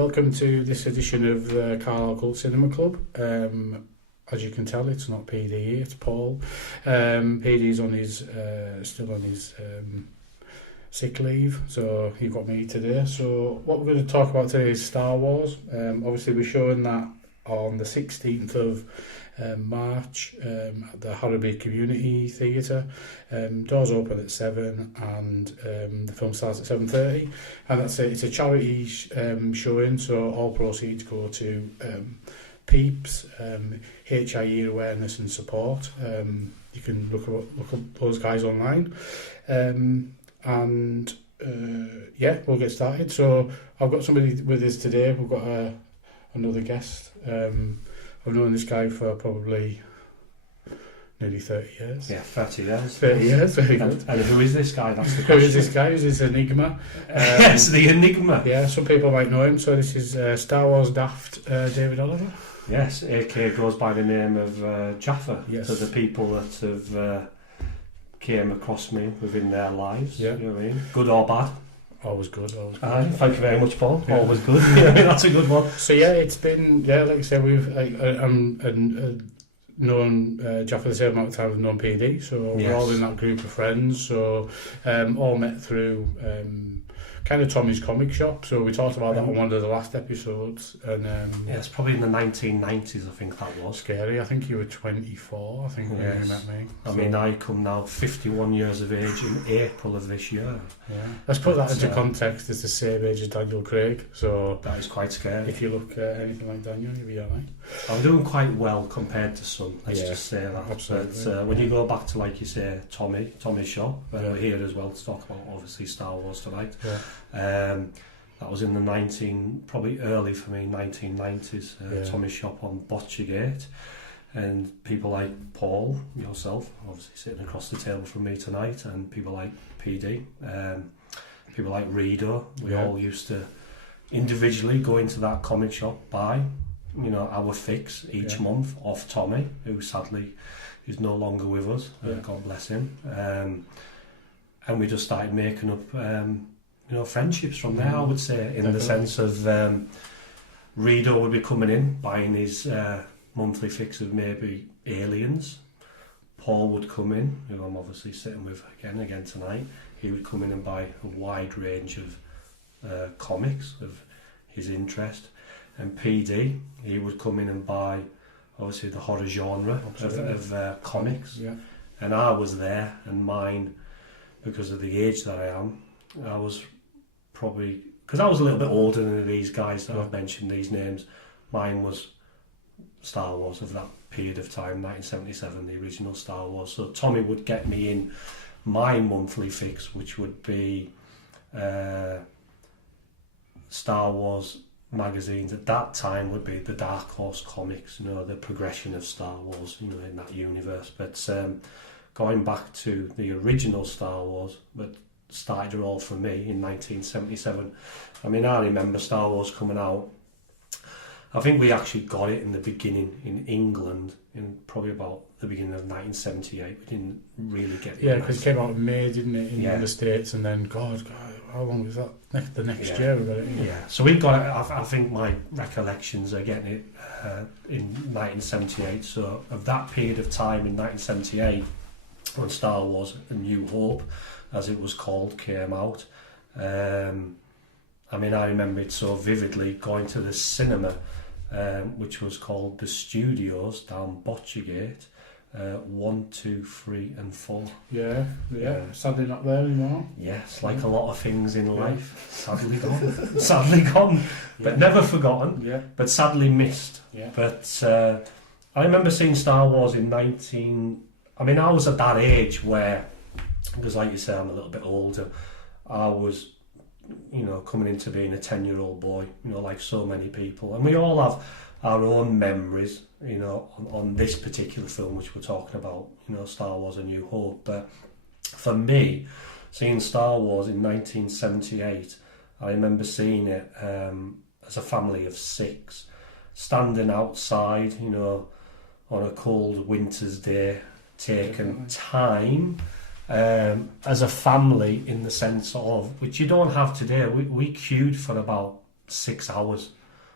welcome to this edition of the Carlisle Cult Cinema Club. As you can tell, it's not PD here, it's Paul. PD's on his still on his sick leave, so you've got me today. So what we're going to talk about today is Star Wars. Obviously we're showing that on the 16th of March at the Harrowby Community Theatre. Doors open at 7 and the film starts at 7:30, and that's it. It's a charity showing, so all proceeds go to PEEPS, HIE awareness and support. You can look up those guys online, and yeah, we'll get started. So I've got somebody with us today. We've got another guest. I've known this guy for probably nearly 30 years. Yeah, 30 years. 30 years, very good. And who is this guy? That's the Who question. is this guy? Who's this enigma? Yes, the enigma. Yeah, some people might know him. So this is Star Wars daft David Oliver. Yes, AK goes by the name of JAFFA. Yes. To the people that have came across me within their lives. Yeah. You know what I mean? Good or bad. Always good, always good. Thank you very much, Paul. Yeah. Always good. Yeah, that's a good one. So yeah, it's been, yeah, like I said, we've known Jaffa the same amount of time as known PD, so Yes. we're all in that group of friends. So all met through kind of Tommy's comic shop. So we talked about that on one of the last episodes, and Yeah, it's probably in the 1990s, I think that was. scary. I think you were 24. I think when Yes. you met me. I mean, I come now 51 years of age in April of this year. Yeah. Let's put that But, into context. It's the same age as Daniel Craig. So That is quite scary. if you look anything like Daniel, you'll be alright. I'm doing quite well compared to some, let's Yeah, just say that. absolutely. But when you go back to, like you say, Tommy's shop, Yeah. we're here as well to talk about, obviously, Star Wars tonight. Yeah. That was in the probably early for me, 1990s, Yeah. Tommy's shop on Botchergate. And people like Paul, yourself, obviously sitting across the table from me tonight, and people like PD, people like Reader, we Yeah. all used to individually go into that comic shop, buy, our fix each Yeah. month off Tommy, who sadly is no longer with us. Yeah. God bless him. And we just started making up, friendships from there. I would say, in Definitely. the sense of Reader would be coming in, buying his monthly fix of maybe Aliens. Paul would come in, who I'm obviously sitting with again tonight. He would come in and buy a wide range of comics of his interest. And PD, he would come in and buy, obviously, the horror genre of comics. Yeah. And I was there, and mine, because of the age that I am, I was probably, because I was a little bit older than these guys that I've mentioned, these names, mine was Star Wars of that period of time, 1977, the original Star Wars. So Tommy would get me in my monthly fix, which would be Star Wars magazines. At that time would be the Dark Horse comics, the progression of Star Wars, in that universe. But going back to the original Star Wars, but started it all for me in 1977. I mean, I remember Star Wars coming out. I think we actually got it in the beginning in England in probably about the beginning of 1978. We didn't really get it. Yeah, because it came out in May, didn't it, in Yeah. the States, and then, God, how long was that? The next year we got it. Yeah, so we got it, I think my recollections are getting it in 1978. So of that period of time in 1978, when Star Wars A New Hope, as it was called, came out, I mean, I remember it so vividly, going to the cinema, which was called the Studios down Botchergate, 1, 2, 3 and 4. Yeah. Sadly not there anymore. Yes, like a lot of things in life, sadly gone. Sadly gone, but never forgotten, Yeah. but sadly missed. Yeah. But I remember seeing Star Wars in I was at that age where, because like you say, I'm a little bit older, I was, coming into being a 10-year-old boy, like so many people. And we all have our own memories, on this particular film, which we're talking about, Star Wars A New Hope. But for me, seeing Star Wars in 1978, I remember seeing it as a family of 6, standing outside, on a cold winter's day, taking time as a family, in the sense of, which you don't have today. We queued for about 6 hours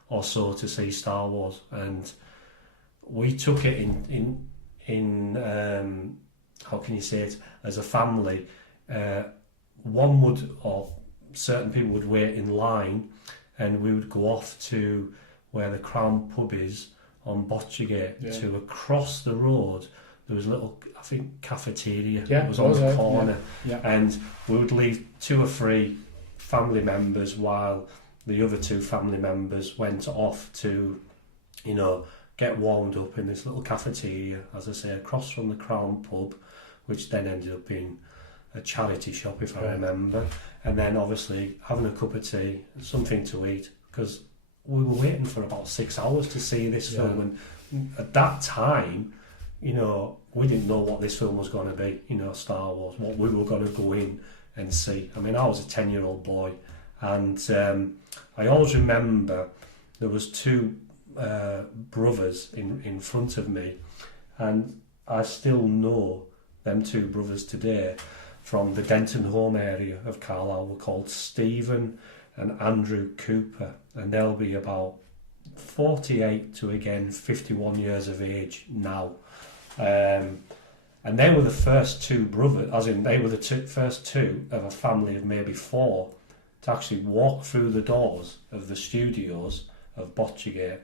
or so to see Star Wars, and we took it in how can you say it, as a family. One would, or certain people would wait in line, and we would go off to where the Crown pub is on Botchergate, to across the road there was a little, I think, cafeteria that was on the corner, and we would leave 2 or 3 family members while the other 2 family members went off to, you know, get warmed up in this little cafeteria, as I say, across from the Crown pub, which then ended up being a charity shop, if I remember, and then obviously having a cup of tea, something to eat, because we were waiting for about 6 hours to see this film, and at that time, you know, we didn't know what this film was going to be, you know, Star Wars, what we were going to go in and see. I mean, I was a 10-year-old boy, and I always remember there was 2 brothers in front of me, and I still know them 2 brothers today from the Denton Home area of Carlisle. Were called Stephen and Andrew Cooper, and they'll be about 48 to again 51 years of age now, and they were the first 2 brothers, as in they were the first 2 of a family of maybe 4 to actually walk through the doors of the studios of Botchergate,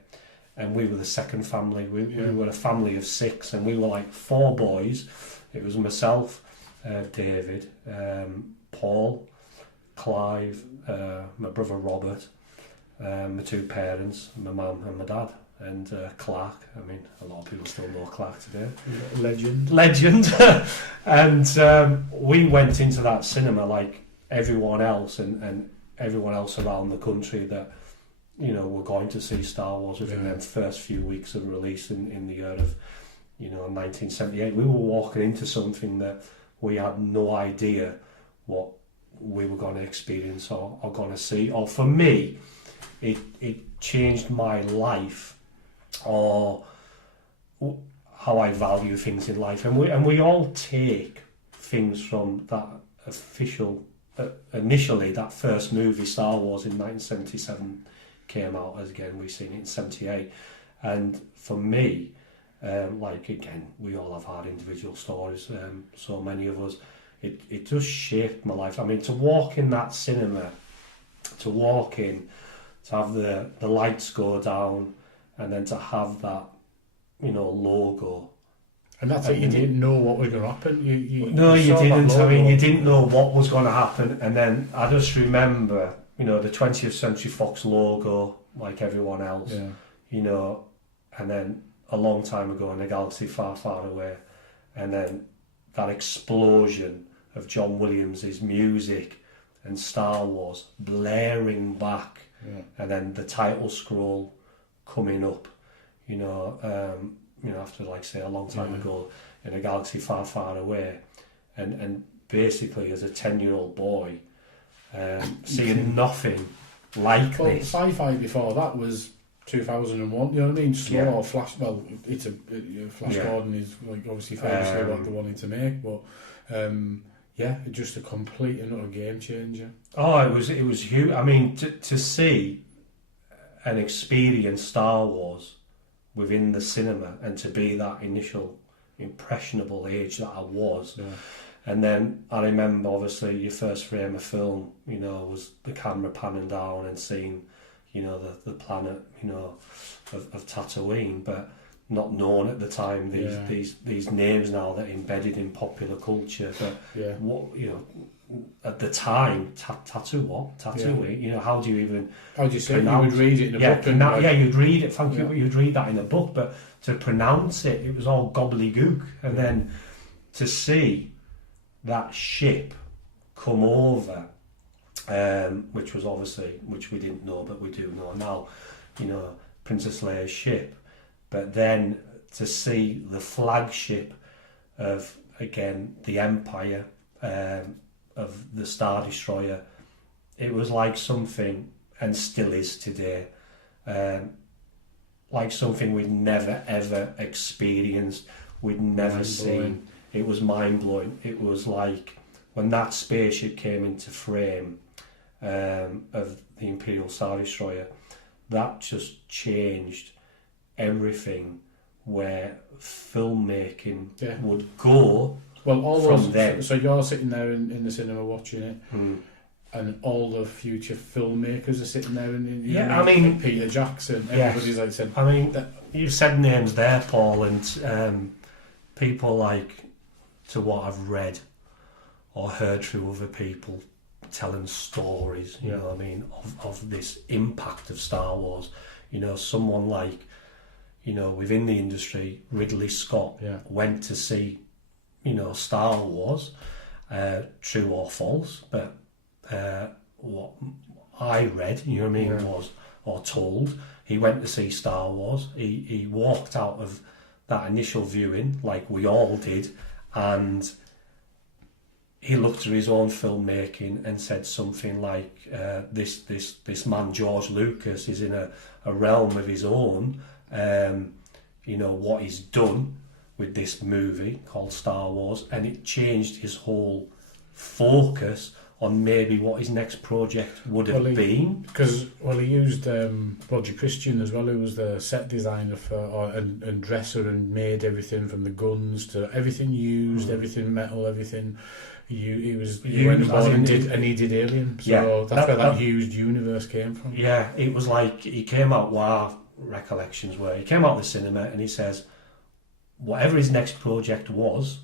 and we were the second family. We were a family of 6, and we were like 4 boys. It was myself, David, Paul, Clive, my brother Robert, my 2 parents, my mum and my dad, and Clark. I mean, a lot of people still know Clark today. Legend. And we went into that cinema like everyone else, and everyone else around the country that, you know, were going to see Star Wars within them first few weeks of release in the year of, you know, 1978. We were walking into something that we had no idea what we were going to experience or going to see. Or for me, it changed my life, or how I value things in life. And we all take things from that official, initially that first movie, Star Wars, in 1977 came out, as again we've seen it in 78. And for me, like again, we all have our individual stories, so many of us, it just shaped my life. I mean, to walk in that cinema, to have the lights go down, and then to have that, you know, logo. And that's it, you didn't know what was going to happen. You didn't. I mean, you didn't know what was going to happen. And then I just remember, you know, the 20th Century Fox logo, like everyone else, you know, and then a long time ago in a galaxy far, far away, and then that explosion of John Williams' music and Star Wars blaring back, and then the title scroll coming up, you know, after, like, say, a long time ago in a galaxy far, far away, and basically as a 10-year-old boy, seeing nothing like this. Sci-fi before that was 2001, you know what I mean? Slow Flash. Well, it's Flash Gordon is, like, obviously famously what they wanted to make, but it's just a complete and utter game changer. Oh, it was huge. I mean, to see and experience Star Wars within the cinema, and to be that initial impressionable age that I was. And then I remember, obviously, your first frame of film, you know, was the camera panning down and seeing, you know, the planet, you know, of Tatooine, but not known at the time these names now that are embedded in popular culture. But what, you know, at the time, Tatooine. You know, how do you say it? You would read it in a book. You'd read it. Thank you. You'd read that in a book, but to pronounce it, it was all gobbledygook. And then to see that ship come over, which was obviously, which we didn't know, but we do know now, you know, Princess Leia's ship. But then to see the flagship of, again, the Empire, of the Star Destroyer, it was like something, and still is today, like something we'd never ever experienced, we'd never seen. It was mind-blowing. It was like when that spaceship came into frame, of the Imperial Star Destroyer, that just changed everything where filmmaking would go. Well, all from those, then. so you're sitting there in the cinema watching it, and all the future filmmakers are sitting there, and I mean, Peter Jackson, everybody's like said. I mean, you've said names there, Paul, and people like, to what I've read or heard through other people telling stories, you know what I mean, of this impact of Star Wars. You know, someone like, you know, within the industry, Ridley Scott went to see, you know, Star Wars, true or false, but what I read, you know what I mean, was, or told, he went to see Star Wars, he walked out of that initial viewing, like we all did, and he looked at his own filmmaking and said something like, this man George Lucas is in a realm of his own. You know what he's done with this movie called Star Wars, and it changed his whole focus on maybe what his next project would have been. Because he used Roger Christian as well, who was the set designer for and dresser, and made everything from the guns to everything used, everything metal, everything. He went aboard and he did Alien. So that's where that huge universe came from. Yeah, it was like he came out. Wow, recollections were he came out of the cinema and he says, whatever his next project was,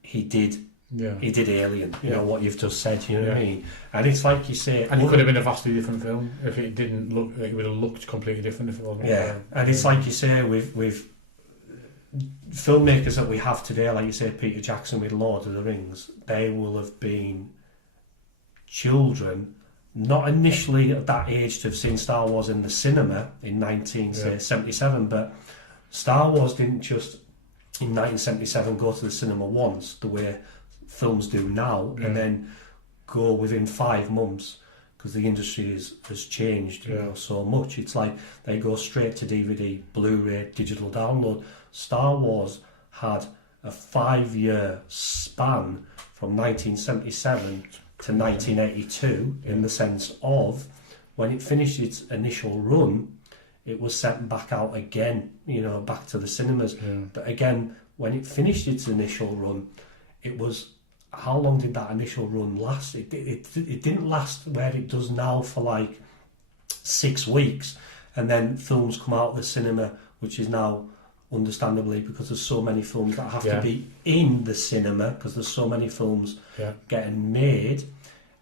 he did. Yeah. He did Alien, you know what you've just said, you know what I mean? And it's like you say... And it could have been a vastly different film if it didn't look... It would have looked completely different if it wasn't... And it's like you say, with filmmakers that we have today, like you say, Peter Jackson with Lord of the Rings, they will have been children, not initially at that age to have seen Star Wars in the cinema in 1977, but Star Wars didn't just, in 1977, go to the cinema once, the way films do now, and then go within 5 months, because the industry has changed, you know, so much. It's like they go straight to DVD, Blu-ray, digital download. Star Wars had a 5-year span from 1977 to 1982, in the sense of when it finished its initial run, it was sent back out again, you know, back to the cinemas. But again, when it finished its initial run, it was, how long did that initial run last? It didn't last where it does now for like 6 weeks, and then films come out of the cinema, which is now, understandably, because there's so many films that have to be in the cinema, because there's so many films getting made,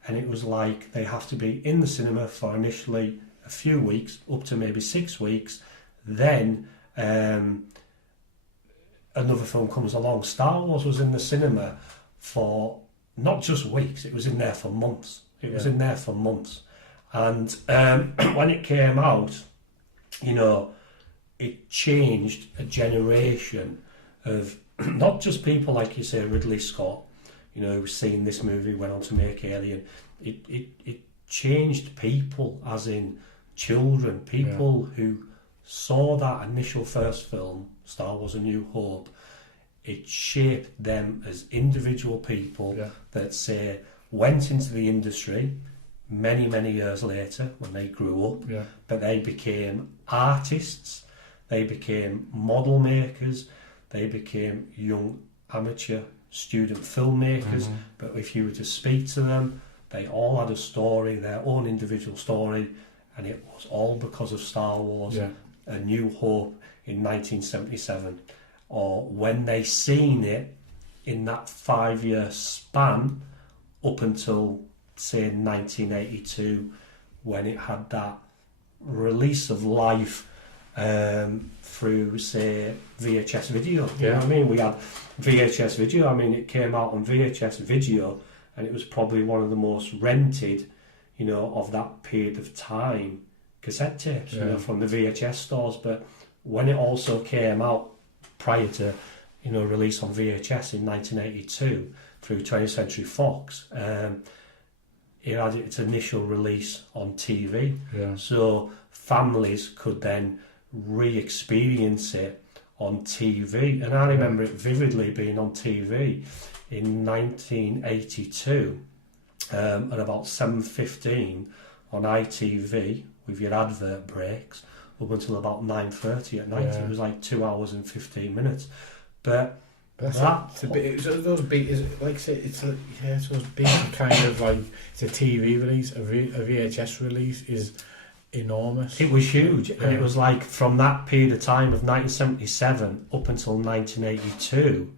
and it was like they have to be in the cinema for initially a few weeks, up to maybe 6 weeks, then another film comes along. Star Wars was in the cinema for not just weeks, it was in there for months. It was in there for months. And when it came out, you know, it changed a generation of not just people like you say, Ridley Scott, you know, who's seen this movie, went on to make Alien. It changed people, as in children, people who saw that initial first film, Star Wars A New Hope. It shaped them as individual people that, say, went into the industry many, many years later when they grew up, but they became artists, they became model makers, they became young amateur student filmmakers, but if you were to speak to them, they all had a story, their own individual story, and it was all because of Star Wars, A New Hope in 1977. Or when they seen it in that 5-year span up until, say, 1982, when it had that release of life through, say, VHS video. You know what I mean? We had VHS video. I mean, it came out on VHS video, and it was probably one of the most rented, you know, of that period of time, cassette tapes, you know, from the VHS stores. But when it also came out prior to, you know, release on VHS in 1982 through 20th Century Fox, it had its initial release on TV. So families could then re-experience it on TV. And I remember it vividly being on TV in 1982. at about 7:15 on ITV with your advert breaks up until about 9:30 at night. It was like 2 hours and 15 minutes. But that's a bit. Those beats, like I say, it's those beats kind of like it's a TV release, a VHS release is enormous. It was huge, and it was like from that period of time of 1977 up until 1982,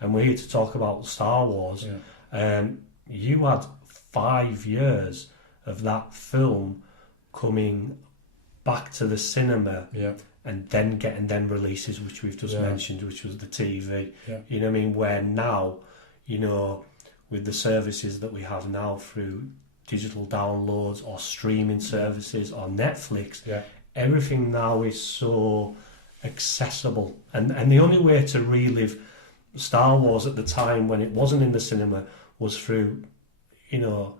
and we're here to talk about Star Wars. You had 5 years of that film coming back to the cinema, and then getting releases, which we've just mentioned, which was the TV. You know what I mean? Where now, you know, with the services that we have now through digital downloads or streaming services or Netflix, everything now is so accessible. And the only way to relive Star Wars at the time when it wasn't in the cinema was through, you know,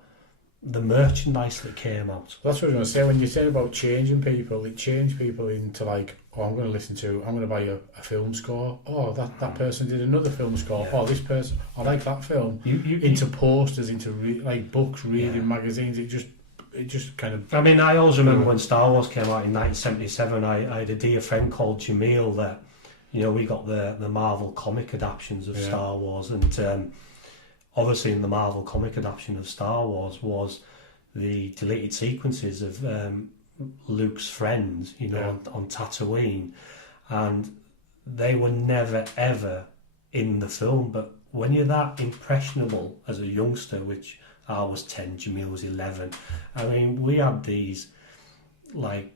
the merchandise that came out. That's what I was going to say. When you say about changing people, it changed people into like, oh, I'm going to buy a film score. Oh, that person did another film score. Oh, this person, I like that film. Into posters, into like books, reading magazines. It just kind of. I mean, I always remember when Star Wars came out in 1977. I had a dear friend called Jamil that, you know, we got the Marvel comic adaptions of Star Wars, and obviously in the Marvel comic adaptation of Star Wars was the deleted sequences of Luke's friends, you know, on Tatooine, and they were never ever in the film. But when you're that impressionable as a youngster, which I was 10, Jamil was 11, I mean, we had these, like,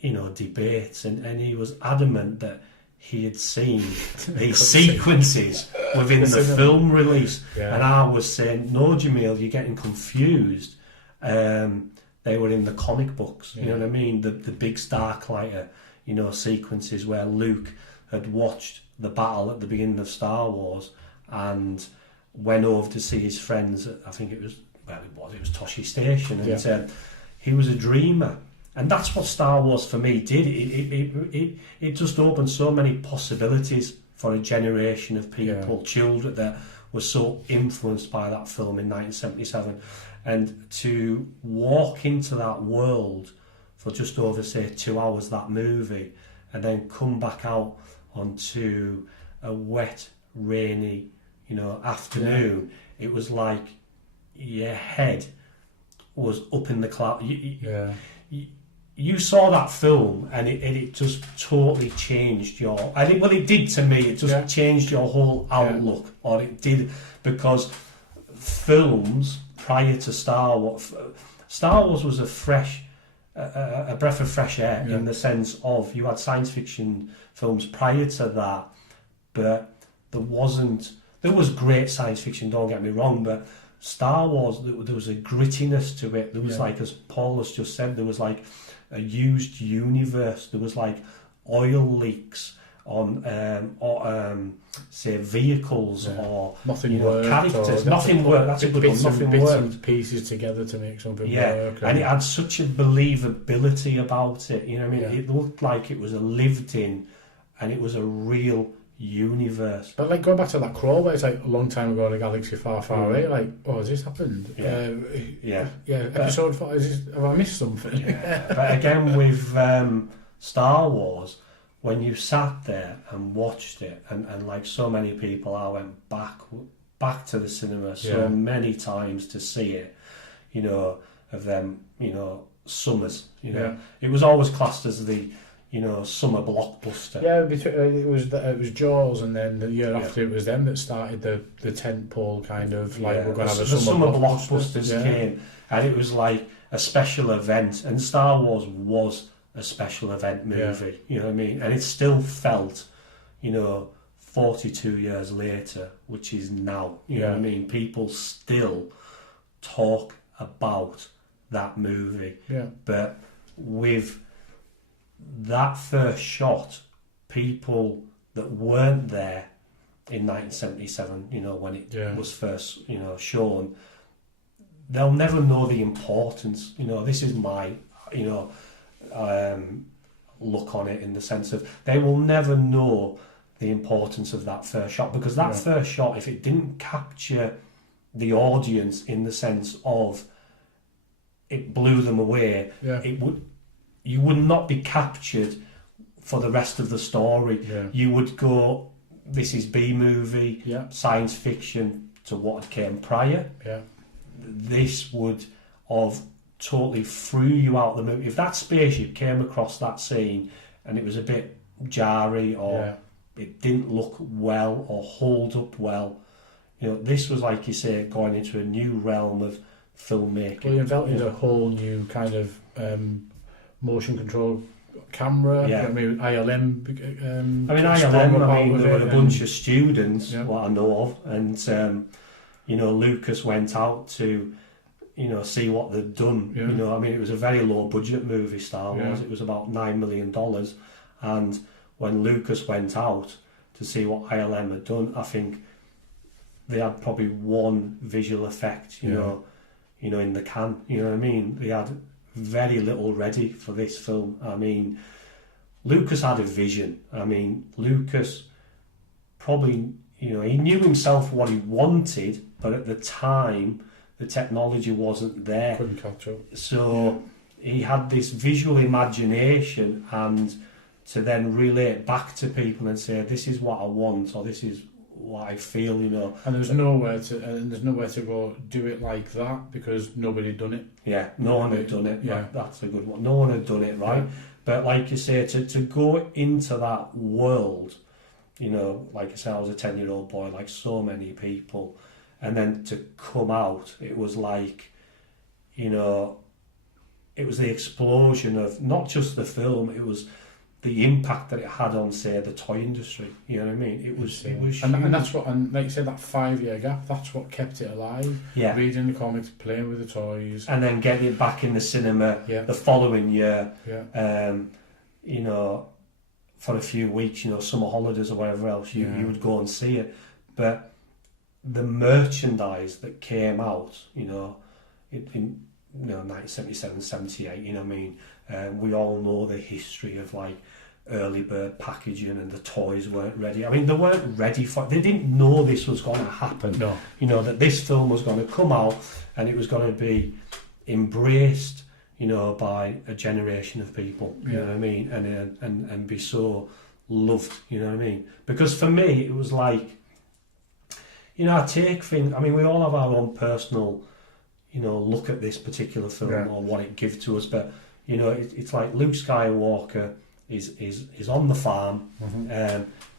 you know, debates, and he was adamant that he had seen these sequences within the film release, and I was saying, no, Jamil, you're getting confused. They were in the comic books, you know what I mean? The big Starklighter, you know, sequences where Luke had watched the battle at the beginning of Star Wars and went over to see his friends at, I think it was Tosche Station, and said he was a dreamer. And that's what Star Wars for me did. It just opened so many possibilities for a generation of people, children that were so influenced by that film in 1977. And to walk into that world for just over, say, 2 hours, that movie, and then come back out onto a wet, rainy, you know, afternoon, it was like your head was up in the cloud. You saw that film and it just totally changed your... it did to me. It just changed your whole outlook, or it did, because films prior to Star Wars was a breath of fresh air, in the sense of you had science fiction films prior to that, but there was great science fiction, don't get me wrong, but Star Wars, there was a grittiness to it. There was like, as Paul has just said, there was like a used universe. There was like oil leaks on say vehicles, or nothing worked, characters. Nothing worked. That's a good one. Nothing bits worked. And pieces together to make something work. And it had such a believability about it. You know what I mean? It looked like it was a lived in, and it was a real universe. But like going back to that crawl where it's like a long time ago in a galaxy far, far away, like, oh, has this happened? Episode 4, have I missed something? But again, with Star Wars, when you sat there and watched it, and like so many people, I went back to the cinema so many times to see it, you know, of them, you know, summers, you know. It was always classed as the, you know, summer blockbuster. Yeah, it was Jaws, and then the year after it was them that started the tentpole kind of like, we're going to have a summer blockbusters came, and it was like a special event, and Star Wars was a special event movie, you know what I mean? And it still felt, you know, 42 years later, which is now, you know what I mean? People still talk about that movie. But with that first shot, people that weren't there in 1977, you know, when it was first, you know, shown, they'll never know the importance. You know, this is my, you know, look on it, in the sense of they will never know the importance of that first shot, because that first shot, if it didn't capture the audience in the sense of it blew them away. Yeah. You would not be captured for the rest of the story. Yeah. You would go, this is B-movie, Yeah. science fiction to what came prior. Yeah. This would have totally threw you out the movie. If that spaceship came across that scene and it was a bit jarry or it didn't look well or hold up well, you know, this was, like you say, going into a new realm of filmmaking. Well, you invented a whole new kind of motion control camera. Yeah. I mean, ILM. ILM, there were a bunch of students, Yeah. what I know of, and you know, Lucas went out to, you know, see what they'd done. Yeah. You know, I mean, it was a very low budget movie, Star Wars. Yeah. It was about $9 million, and when Lucas went out to see what ILM had done, I think they had probably one visual effect, you know, in the can. You know what I mean? They had very little ready for this film. I mean, Lucas had a vision. I mean, Lucas probably, you know, he knew himself what he wanted, but at the time, the technology wasn't there. Couldn't catch up. So he had this visual imagination, and to then relay it back to people and say, this is what I want, or this is what I feel, you know. And there's nowhere to go do it like that because nobody had done it. Yeah, no one had done it. Yeah. That's a good one. No one had done it, right? Yeah. But like you say, to go into that world, you know, like I said, I was a 10-year-old boy, like so many people, and then to come out, it was like, you know, it was the explosion of not just the film, it was the impact that it had on, say, the toy industry. You know what I mean? It was huge. And that's what, and like you said, that 5-year gap, that's what kept it alive. Yeah. Reading the comics, playing with the toys, And then getting it back in the cinema the following year. Yeah. You know, for a few weeks, you know, summer holidays or whatever else, you would go and see it. But the merchandise that came out, you know, in 1977, 78, you know what I mean? We all know the history of, like, early bird packaging, and the toys weren't ready. I mean, they weren't ready for it. They didn't know this was going to happen. No. You know, that this film was going to come out and it was going to be embraced, you know, by a generation of people. You know what I mean? And be so loved, you know what I mean? Because for me, it was like, you know, I take things, I mean, we all have our own personal, you know, look at this particular film or what it gives to us, but, you know, it's like Luke Skywalker is on the farm,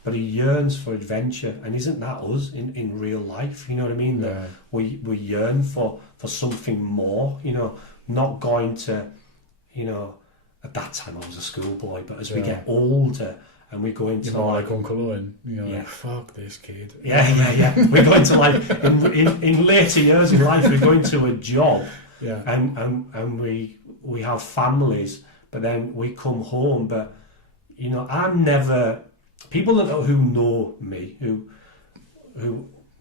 but he yearns for adventure, and isn't that us in real life? You know what I mean? That we yearn for something more, you know, not going to, you know, at that time I was a schoolboy, but as we get older and we go into, you know, like Uncle Owen, you know, like, fuck this kid. Yeah. We're going to, like, in later years in life, we go into a job, and we have families, but then we come home. But, you know, I'm never, people who know me, who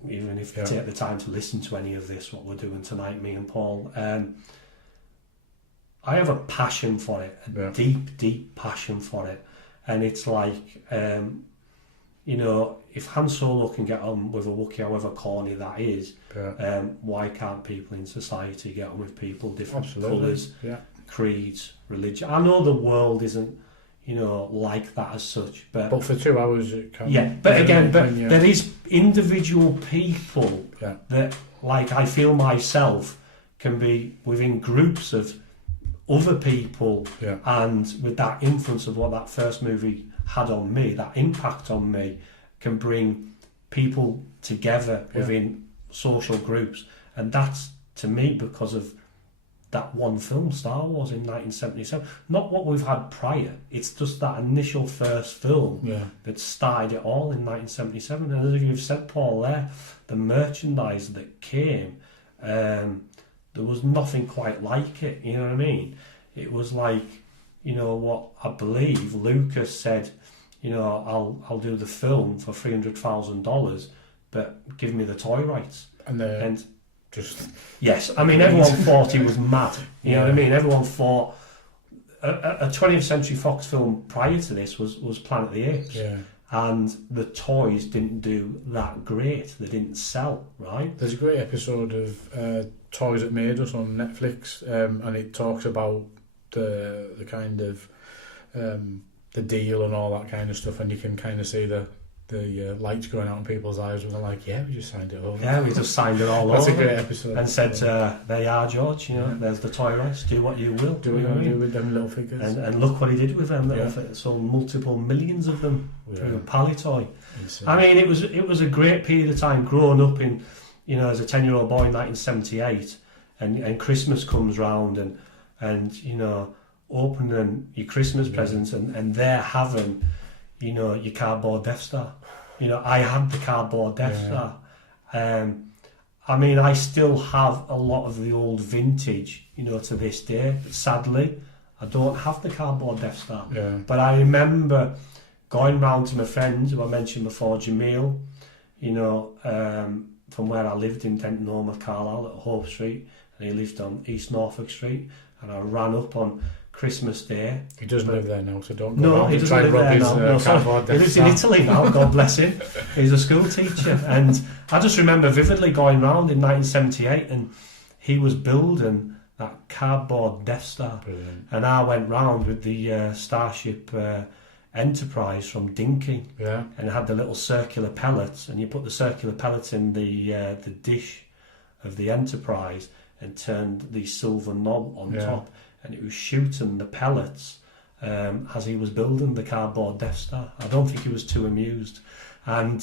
even if they take the time to listen to any of this, what we're doing tonight, me and Paul, I have a passion for it, a deep passion for it. And it's like, you know, if Han Solo can get on with a Wookiee, however corny that is, why can't people in society get on with people, different colours, creeds, religion? I know the world isn't, you know, like that as such, but for 2 hours it can. Yeah, but again, there is individual people that, like, I feel myself can be within groups of other people, and with that influence of what that first movie had on me, that impact on me, can bring people together within social groups. And that's, to me, because of that one film, Star Wars, in 1977. Not what we've had prior, it's just that initial first film that started it all in 1977. And as you've said, Paul, there, the merchandise that came, there was nothing quite like it, you know what I mean? It was like, you know, what I believe Lucas said, you know, I'll do the film for $300,000, but give me the toy rights. And just... Yes, I mean, everyone thought he was mad, you know what I mean? Everyone thought... A 20th Century Fox film prior to this was Planet of the Apes. and the toys didn't do that great. They didn't sell, right? There's a great episode of Toys That Made Us on Netflix, and it talks about the kind of the deal and all that kind of stuff, and you can kind of see the lights going out in people's eyes when they're like, yeah, we just signed it over. Yeah, we just signed it all That's over. a great episode. And said, there you are, George, there's the toy race, do what you will. Do what you want to do with them little figures. And look what he did with them. Sold multiple millions of them through a Palitoy. I mean, it was a great period of time growing up in, as a 10-year-old boy in 1978, and Christmas comes round and opening your Christmas presents and they're having, your cardboard Death Star. I had the cardboard Death Star. I mean, I still have a lot of the old vintage, to this day. Sadly, I don't have the cardboard Death Star. Yeah. But I remember going round to my friends, who I mentioned before, Jamil, from where I lived in Denton Home at Carlisle at Hope Street, and he lived on East Norfolk Street, and I ran up on Christmas Day. He doesn't live there now, so don't go No, around he and doesn't try and live rob there his now. No, cardboard he lives in Italy now, God bless him. He's a school teacher. And I just remember vividly going round in 1978 and he was building that cardboard Death Star. Brilliant. And I went round with the Starship Enterprise from Dinky. Yeah. And it had the little circular pellets, and you put the circular pellets in the dish of the Enterprise and turned the silver knob on top, and it was shooting the pellets as he was building the cardboard Death Star. I don't think he was too amused. And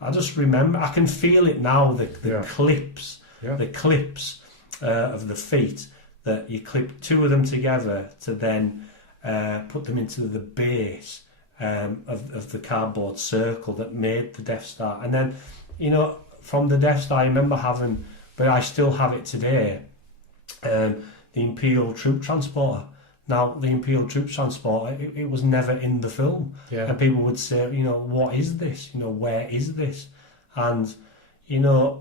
I just remember, I can feel it now, the clips, the clips of the feet, that you clip two of them together to then put them into the base of the cardboard circle that made the Death Star. And then, from the Death Star, I remember having, but I still have it today, the Imperial Troop Transporter. Now, the Imperial Troop Transporter, it was never in the film. Yeah. And people would say, what is this? Where is this? And,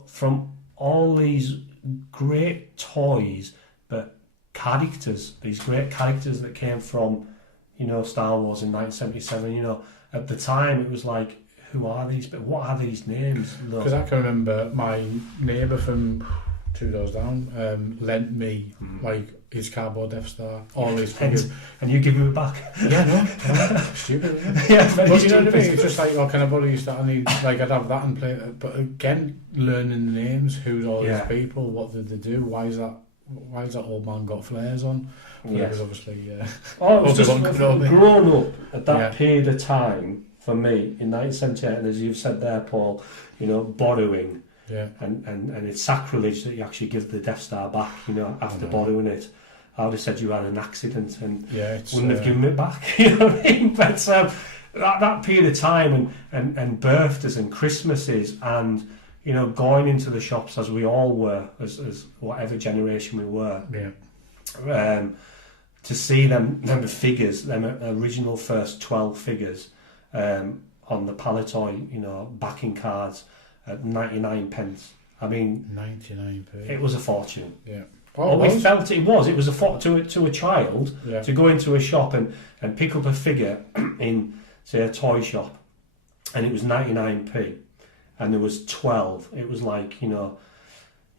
from all these great toys, but characters, these great characters that came from, Star Wars in 1977, at the time it was like, who are these? But what are these names? Because I can remember my neighbour from 2 doors down lent me like his cardboard Death Star, all his figures, and you give him it back. Yeah, no, stupid. Isn't it? Yeah, very but stupid. You know what I mean? It's just like, can I borrow you that? And I'd have that and play it. But again, learning the names, who's all these people, what did they do? Why is that old man got flares on? But it was obviously. It was just growing up at that period of time. For me, in 1978, and as you've said there, Paul, borrowing, and it's sacrilege that you actually give the Death Star back, after borrowing it. I would have said you had an accident and wouldn't have given it back, you know what I mean? But that period of time and birthdays and Christmases and, going into the shops as we all were, as whatever generation we were, to see them figures, them original first 12 figures, on the Palitoy, backing cards at 99 pence. I mean, 99p. It was a fortune. Yeah. We felt it was. It was a fortune to a child to go into a shop and pick up a figure in, say, a toy shop, and it was 99p, and there was 12. It was like, you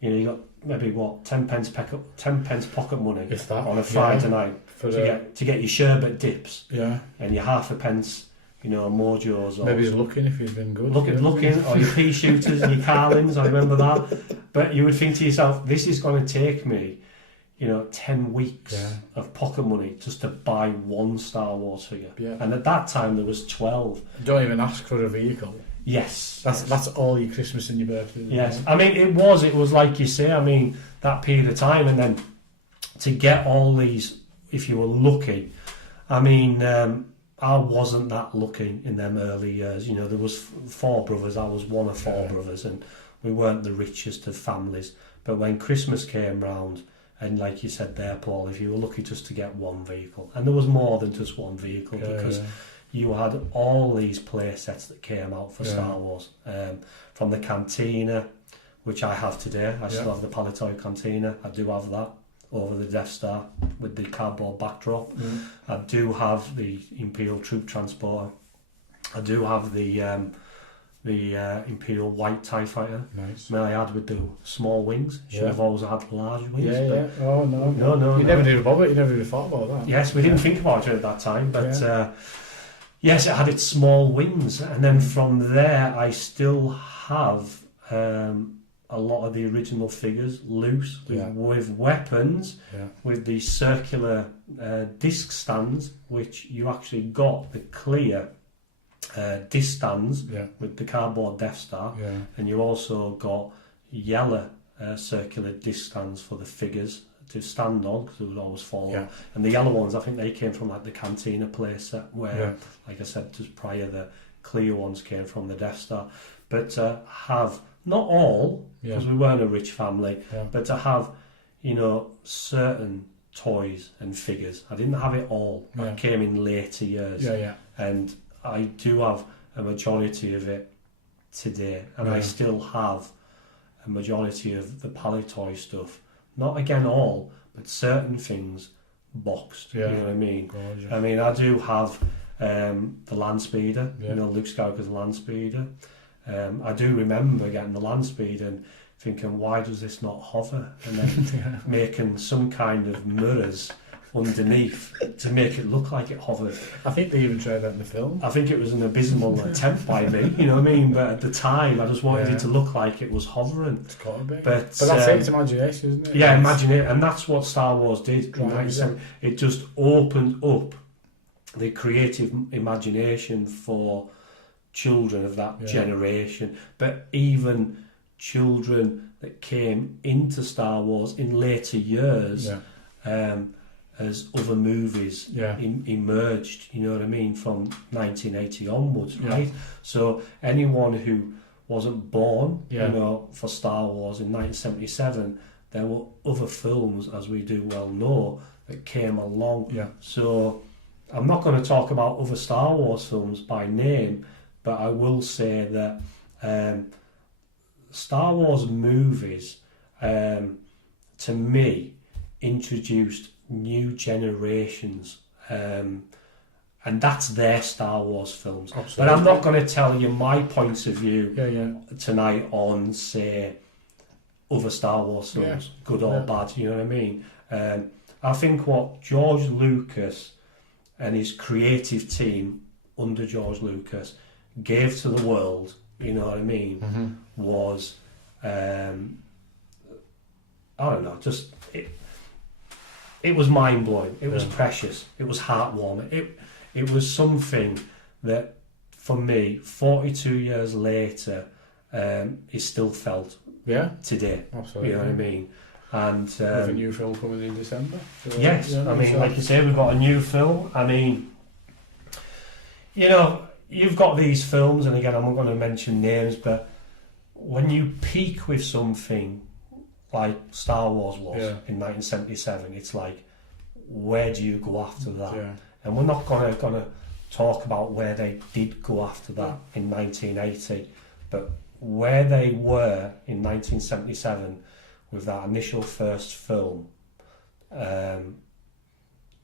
got maybe 10 pence pocket money on a Friday night to get your sherbet dips, and your half a pence. Mojos. Maybe he's looking if he's been good. Looking, or your pea shooters and your Carlins, I remember that. But you would think to yourself, this is going to take me, 10 weeks of pocket money just to buy one Star Wars figure. Yeah. And at that time, there was 12. You don't even ask for a vehicle. Yes. That's all your Christmas and your birthday. Yes. I mean, it was like you say, that period of time. And then to get all these, if you were lucky, I wasn't that lucky in them early years. There was 4 brothers. I was one of 4 brothers, and we weren't the richest of families. But when Christmas came round, and like you said there, Paul, if you were lucky just to get one vehicle, and there was more than just one vehicle, because you had all these play sets that came out for Star Wars, from the Cantina, which I have today. I still have the Palitoy Cantina. I do have that over the Death Star with the cardboard backdrop. I do have the Imperial Troop Transporter. I do have the Imperial White TIE Fighter. Nice. I had with the small wings. Should have always had large wings. Yeah. Oh no. No. You never did about it. You never even thought about that. Yes, we didn't think about it at that time, but yes, it had its small wings, and then from there, I still have a lot of the original figures loose with weapons, with the circular disc stands, which you actually got the clear disc stands with the cardboard Death Star, and you also got yellow circular disc stands for the figures to stand on, because it would always fall on. And the yellow ones, I think they came from like the Cantina playset, where, like I said just prior, the clear ones came from the Death Star. But to have, not all, because we weren't a rich family, but to have, you know, certain toys and figures. I didn't have it all. That came in later years. And I do have a majority of it today, and I still have a majority of the Palitoy stuff. Not again all, but certain things boxed. You know what I mean? Gorgeous. I mean, I do have the Land Speeder, you know, Luke Skywalker's Land Speeder. I do remember getting the Land Speeder and thinking, why does this not hover? And then making some kind of mirrors underneath to make it look like it hovered. I think they even tried that in the film. I think it was an abysmal attempt by me, you know what I mean? But at the time, I just wanted it to look like it was hovering. It's got to be. But that's it, it's imagination, isn't it? Yeah, imagine it. And that's what Star Wars did in 1970. It just opened up the creative imagination for children of that generation. But even children that came into Star Wars in later years, as other movies emerged, you know what I mean, from 1980 onwards, right? So anyone who wasn't born, you know, for Star Wars in 1977, there were other films, as we do well know, that came along. So I'm not going to talk about other Star Wars films by name, but I will say that Star Wars movies, to me, introduced new generations, and that's their Star Wars films. Absolutely. But I'm not going to tell you my points of view tonight on, say, other Star Wars films, good or bad, you know what I mean? I think what George Lucas and his creative team under George Lucas gave to the world, you know what I mean, was, I don't know, just... It was mind-blowing. It was precious. It was heartwarming. It was something that, for me, 42 years later, is still felt today. Absolutely. You know what I mean? And with a new film coming in December. So, yes, I mean, like you say, we've got a new film. I mean, you know, you've got these films, and again, I'm not going to mention names, but when you peak with something like Star Wars was in 1977, it's like, where do you go after that? And we're not gonna talk about where they did go after that in 1980, but where they were in 1977 with that initial first film, as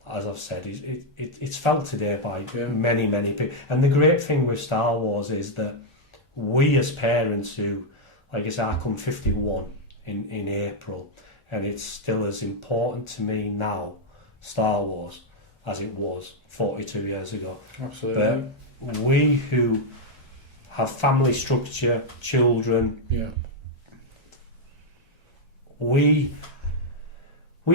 I've said, it's felt today by many people. And the great thing with Star Wars is that we as parents who, like I said, I come 51 in April, and it's still as important to me now, Star Wars, as it was 42 years ago. Absolutely. But we who have family structure, children, we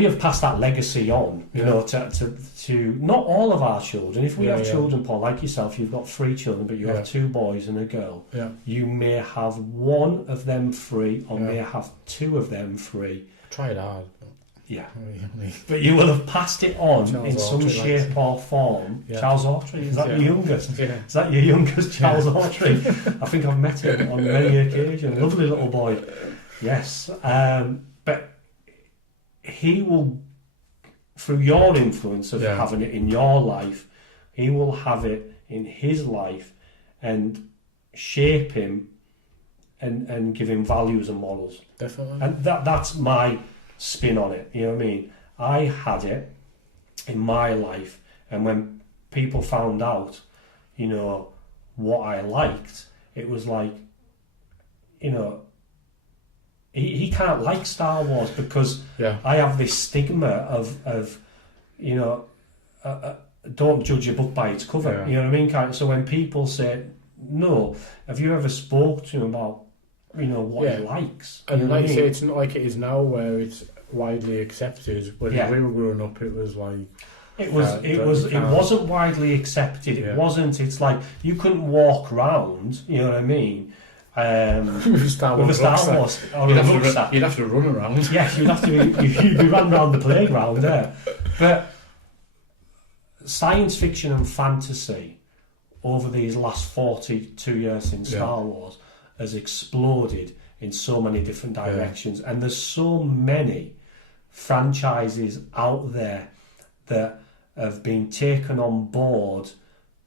have passed that legacy on, you know, to not all of our children. If we have children, Paul, like yourself, you've got 3 children, but you have 2 boys and a girl. You may have one of them free, or may have 2 of them free. Try it hard. But you will have passed it on in some shape or form. Charles Autry, is that your youngest? Is that your youngest, Charles Autry? I think I've met him on many occasions. Lovely little boy. Yes. But he will, through your influence of having it in your life, he will have it in his life and shape him and give him values and morals. Definitely. And that's my spin on it, you know what I mean? I had it in my life, and when people found out, you know, what I liked, it was like, you know, he can't like Star Wars because I have this stigma of you know, don't judge a book by its cover. You know what I mean? So when people say, no, have you ever spoke to him about, you know, what he likes? And like you say, it's not like it is now where it's widely accepted. When we were growing up, it was like... It wasn't widely accepted. It wasn't. It's like you couldn't walk around. You know what I mean? With a Star Wars or you'd have to run around. Yes, you'd have to be. You'd be running around the playground there. But science fiction and fantasy over these last 42 years since Star Wars has exploded in so many different directions, and there's so many franchises out there that have been taken on board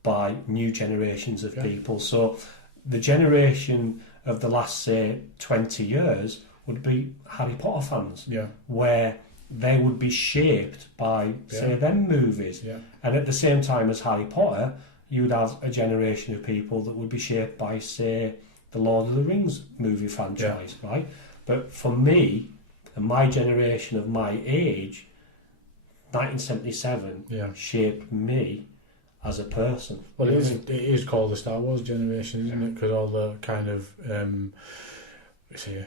by new generations of people. So the generation of the last, say, 20 years would be Harry Potter fans, where they would be shaped by, say, them movies. And at the same time as Harry Potter, you'd have a generation of people that would be shaped by, say, the Lord of the Rings movie franchise, right? But for me, and my generation of my age, 1977 shaped me as a person. Well, it is called the Star Wars generation, isn't it? Because all the kind of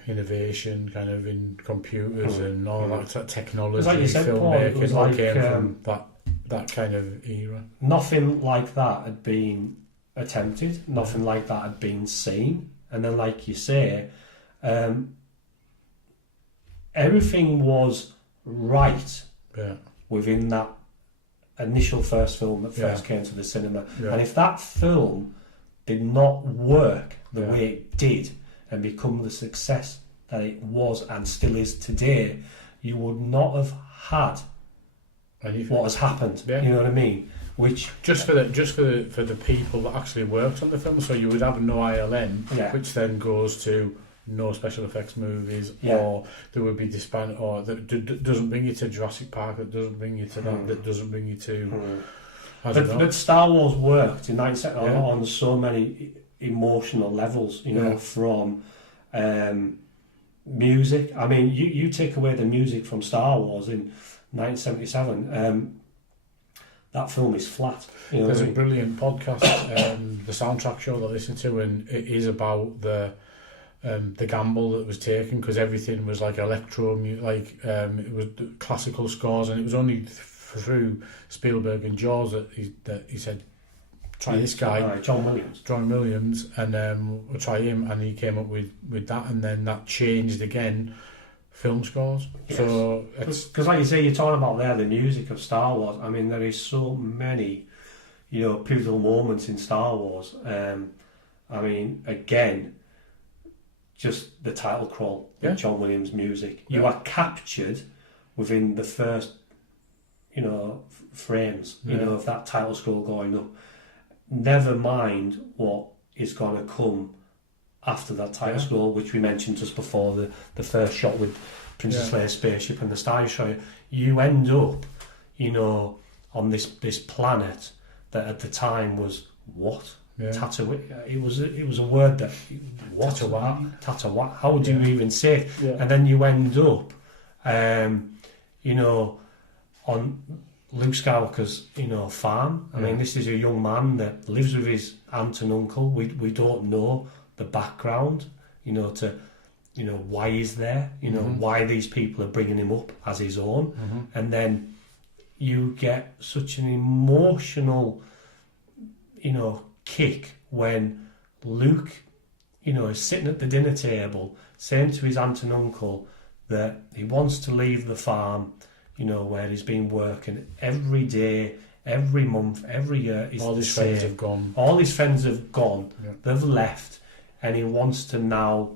innovation kind of in computers and all that technology, like you said, filmmaking, all came from that kind of era. Nothing like that had been attempted, nothing like that had been seen. And then, like you say, everything was right within that initial first film that first came to the cinema. And if that film did not work the way it did and become the success that it was and still is today, you would not have had what has happened. You know what I mean? Which just for the people that actually worked on the film, so you would have no ILM, which then goes to no special effects movies, or there would be disband, or that doesn't bring you to Jurassic Park, that doesn't bring you to that doesn't bring you to. But Star Wars worked in 1970 on so many emotional levels, you know, from music. I mean, you take away the music from Star Wars in 1977. That film is flat. You know, there's a brilliant podcast, the soundtrack show that I listen to, and it is about the gamble that was taken, because everything was like electro music, it was classical scores, and it was only through Spielberg and Jaws that he said, try this guy, John Williams, and we'll try him, and he came up with that, and then that changed again film scores. So because like you say, you're talking about there the music of Star Wars. I mean, there is so many, you know, pivotal moments in Star Wars. I mean, again, just the title crawl with John Williams' music. You are captured within the first, you know, frames, you know, of that title scroll going up. Never mind what is going to come after that title scroll, which we mentioned just before, the first shot with Princess Leia's spaceship and the Star Destroyer. You end up, you know, on this planet that at the time was what? Tatooine. It was a word that what? Tatooine. How would you even say it? And then you end up, you know, on Luke Skywalker's, you know, farm. I mean, this is a young man that lives with his aunt and uncle. We don't know the background, you know, to, you know, why he's there, you know, why these people are bringing him up as his own. And then you get such an emotional, you know, kick when Luke, you know, is sitting at the dinner table saying to his aunt and uncle that he wants to leave the farm, you know, where he's been working every day, every month, every year. All his friends have gone. All his friends have gone. They've left, and he wants to now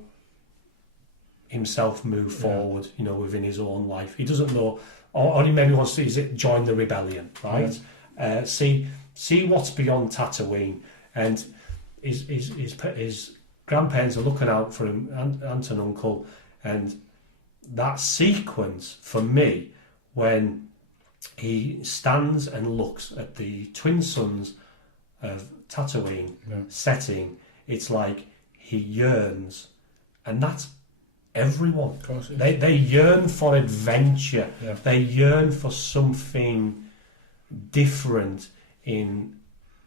himself move forward, you know, within his own life. He doesn't know, or he maybe wants to join the rebellion, right? See what's beyond Tatooine, and his grandparents are looking out for him, aunt and uncle, and that sequence for me, when he stands and looks at the twin suns of Tatooine setting, it's like he yearns, and that's everyone. Of course They yearn for adventure. Yeah. They yearn for something different in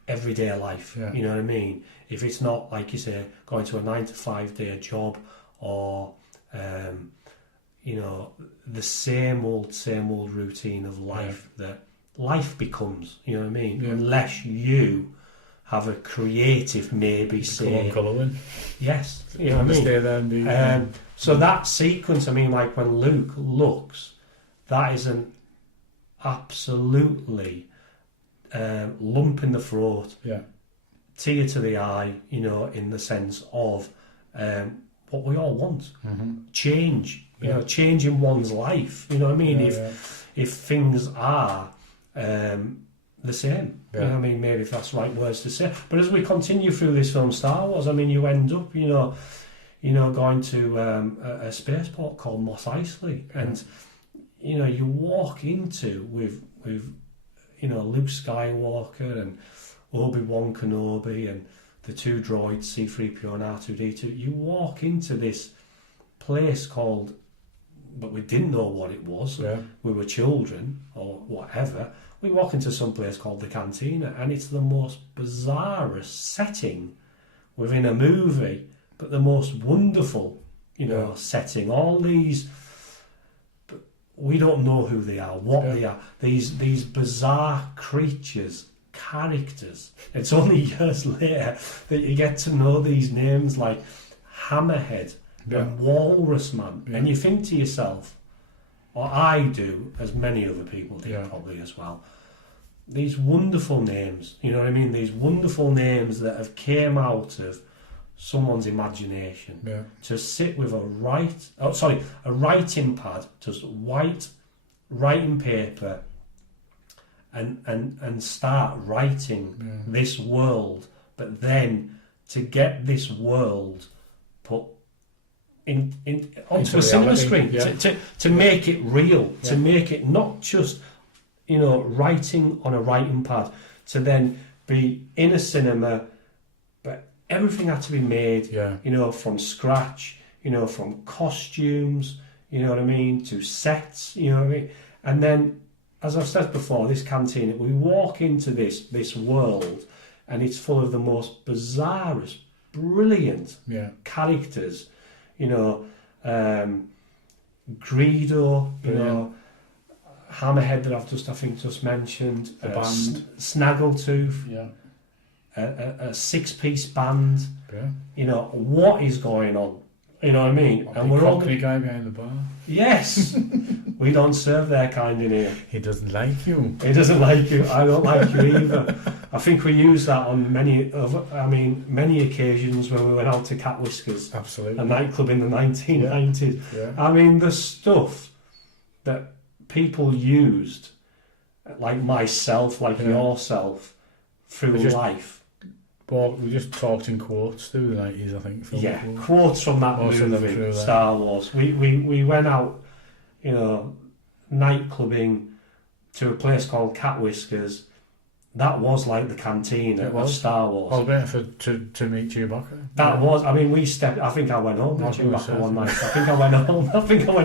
everyday life. Yeah. You know what I mean? If it's not, like you say, going to a 9-to-5 day job, or you know, the same old routine of life that life becomes. You know what I mean? Yeah. Unless you have a creative, maybe say, colouring. yes, you know what I mean. Stay there and be, so that sequence, I mean, like when Luke looks, that is an absolutely lump in the throat, tear to the eye, you know, in the sense of what we all want, change, you know, change in one's life. You know what I mean? If things are the same, you know what I mean? Maybe if that's the right words to say. But as we continue through this film, Star Wars, I mean, you end up, you know, going to a spaceport called Mos Eisley, and you know, you walk into with you know, Luke Skywalker and Obi-Wan Kenobi and the two droids, C-3PO and R2-D2. You walk into this place called, but we didn't know what it was. We were children or whatever. We walk into some place called the Cantina, and it's the most bizarrest setting within a movie, but the most wonderful, you know, setting. All these, we don't know who they are, what they are. These bizarre creatures, characters. It's only years later that you get to know these names like Hammerhead and Walrus Man, and you think to yourself, or I do, as many other people do probably as well, these wonderful names, you know what I mean? These wonderful names that have came out of someone's imagination to sit with a writing pad, just white writing paper, and start writing this world, but then to get this world put onto a cinema screen, to make it real, to make it not just, you know, writing on a writing pad, to then be in a cinema, but everything had to be made, you know, from scratch, you know, from costumes, you know what I mean, to sets, you know what I mean, and then, as I've said before, this cantina, we walk into this world, and it's full of the most bizarrest, brilliant characters, you know, Greedo, you know, Hammerhead that I've just mentioned, the band, Snaggletooth, a six-piece band, you know, what is going on? You know what I mean? And we're all the guy behind the bar. Yes, we don't serve their kind in here. He doesn't like you. He doesn't like you. I don't like you either. I think we used that on many occasions when we went out to Cat Whiskers, absolutely, a nightclub in the 1990s. I mean, the stuff that people used, like myself, like yourself, through life. Well, we just talked in quotes through the 90s, I think. Quotes from that movie, Star Wars. We went out, you know, nightclubbing to a place called Cat Whiskers. That was like the cantina of Star Wars. I was waiting to meet Chewbacca. That was, I mean, I think I went home with Chewbacca one night. I think I went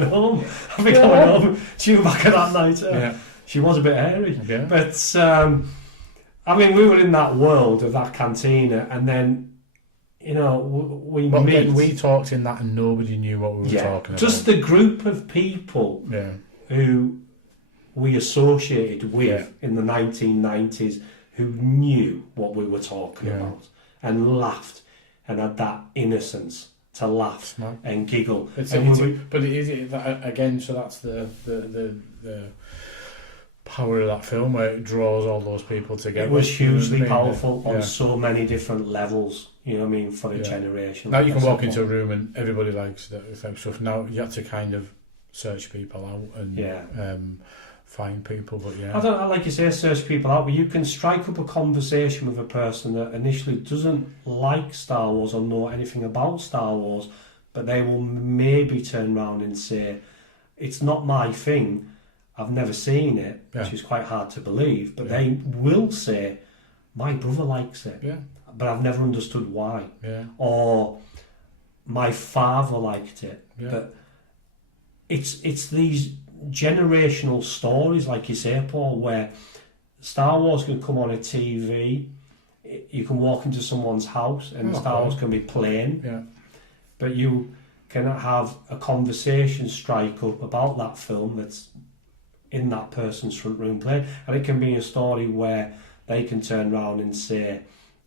home. Chewbacca that night. She was a bit hairy. But, I mean, we were in that world of that cantina, and then, you know, we talked in that, and nobody knew what we were talking about. Just the group of people who we associated with in the 1990s, who knew what we were talking about, and laughed, and had that innocence to laugh and giggle. But it is again. So that's the power of that film, where it draws all those people together. It was hugely powerful on so many different levels, you know what I mean, for a generation. Now you can walk into a room and everybody likes that type of stuff. Now you have to kind of search people out and find people, but I don't like you say search people out, but you can strike up a conversation with a person that initially doesn't like Star Wars or know anything about Star Wars, but they will maybe turn around and say, it's not my thing, I've never seen it, which is quite hard to believe, but they will say, my brother likes it, Yeah. but I've never understood why. Yeah. Or my father liked it, Yeah. but it's these generational stories, like you say, Paul, where Star Wars can come on a TV, you can walk into someone's house and Star Wars can be playing, Yeah. but you can have a conversation strike up about that film that's in that person's front room playing, and it can be a story where they can turn around and say,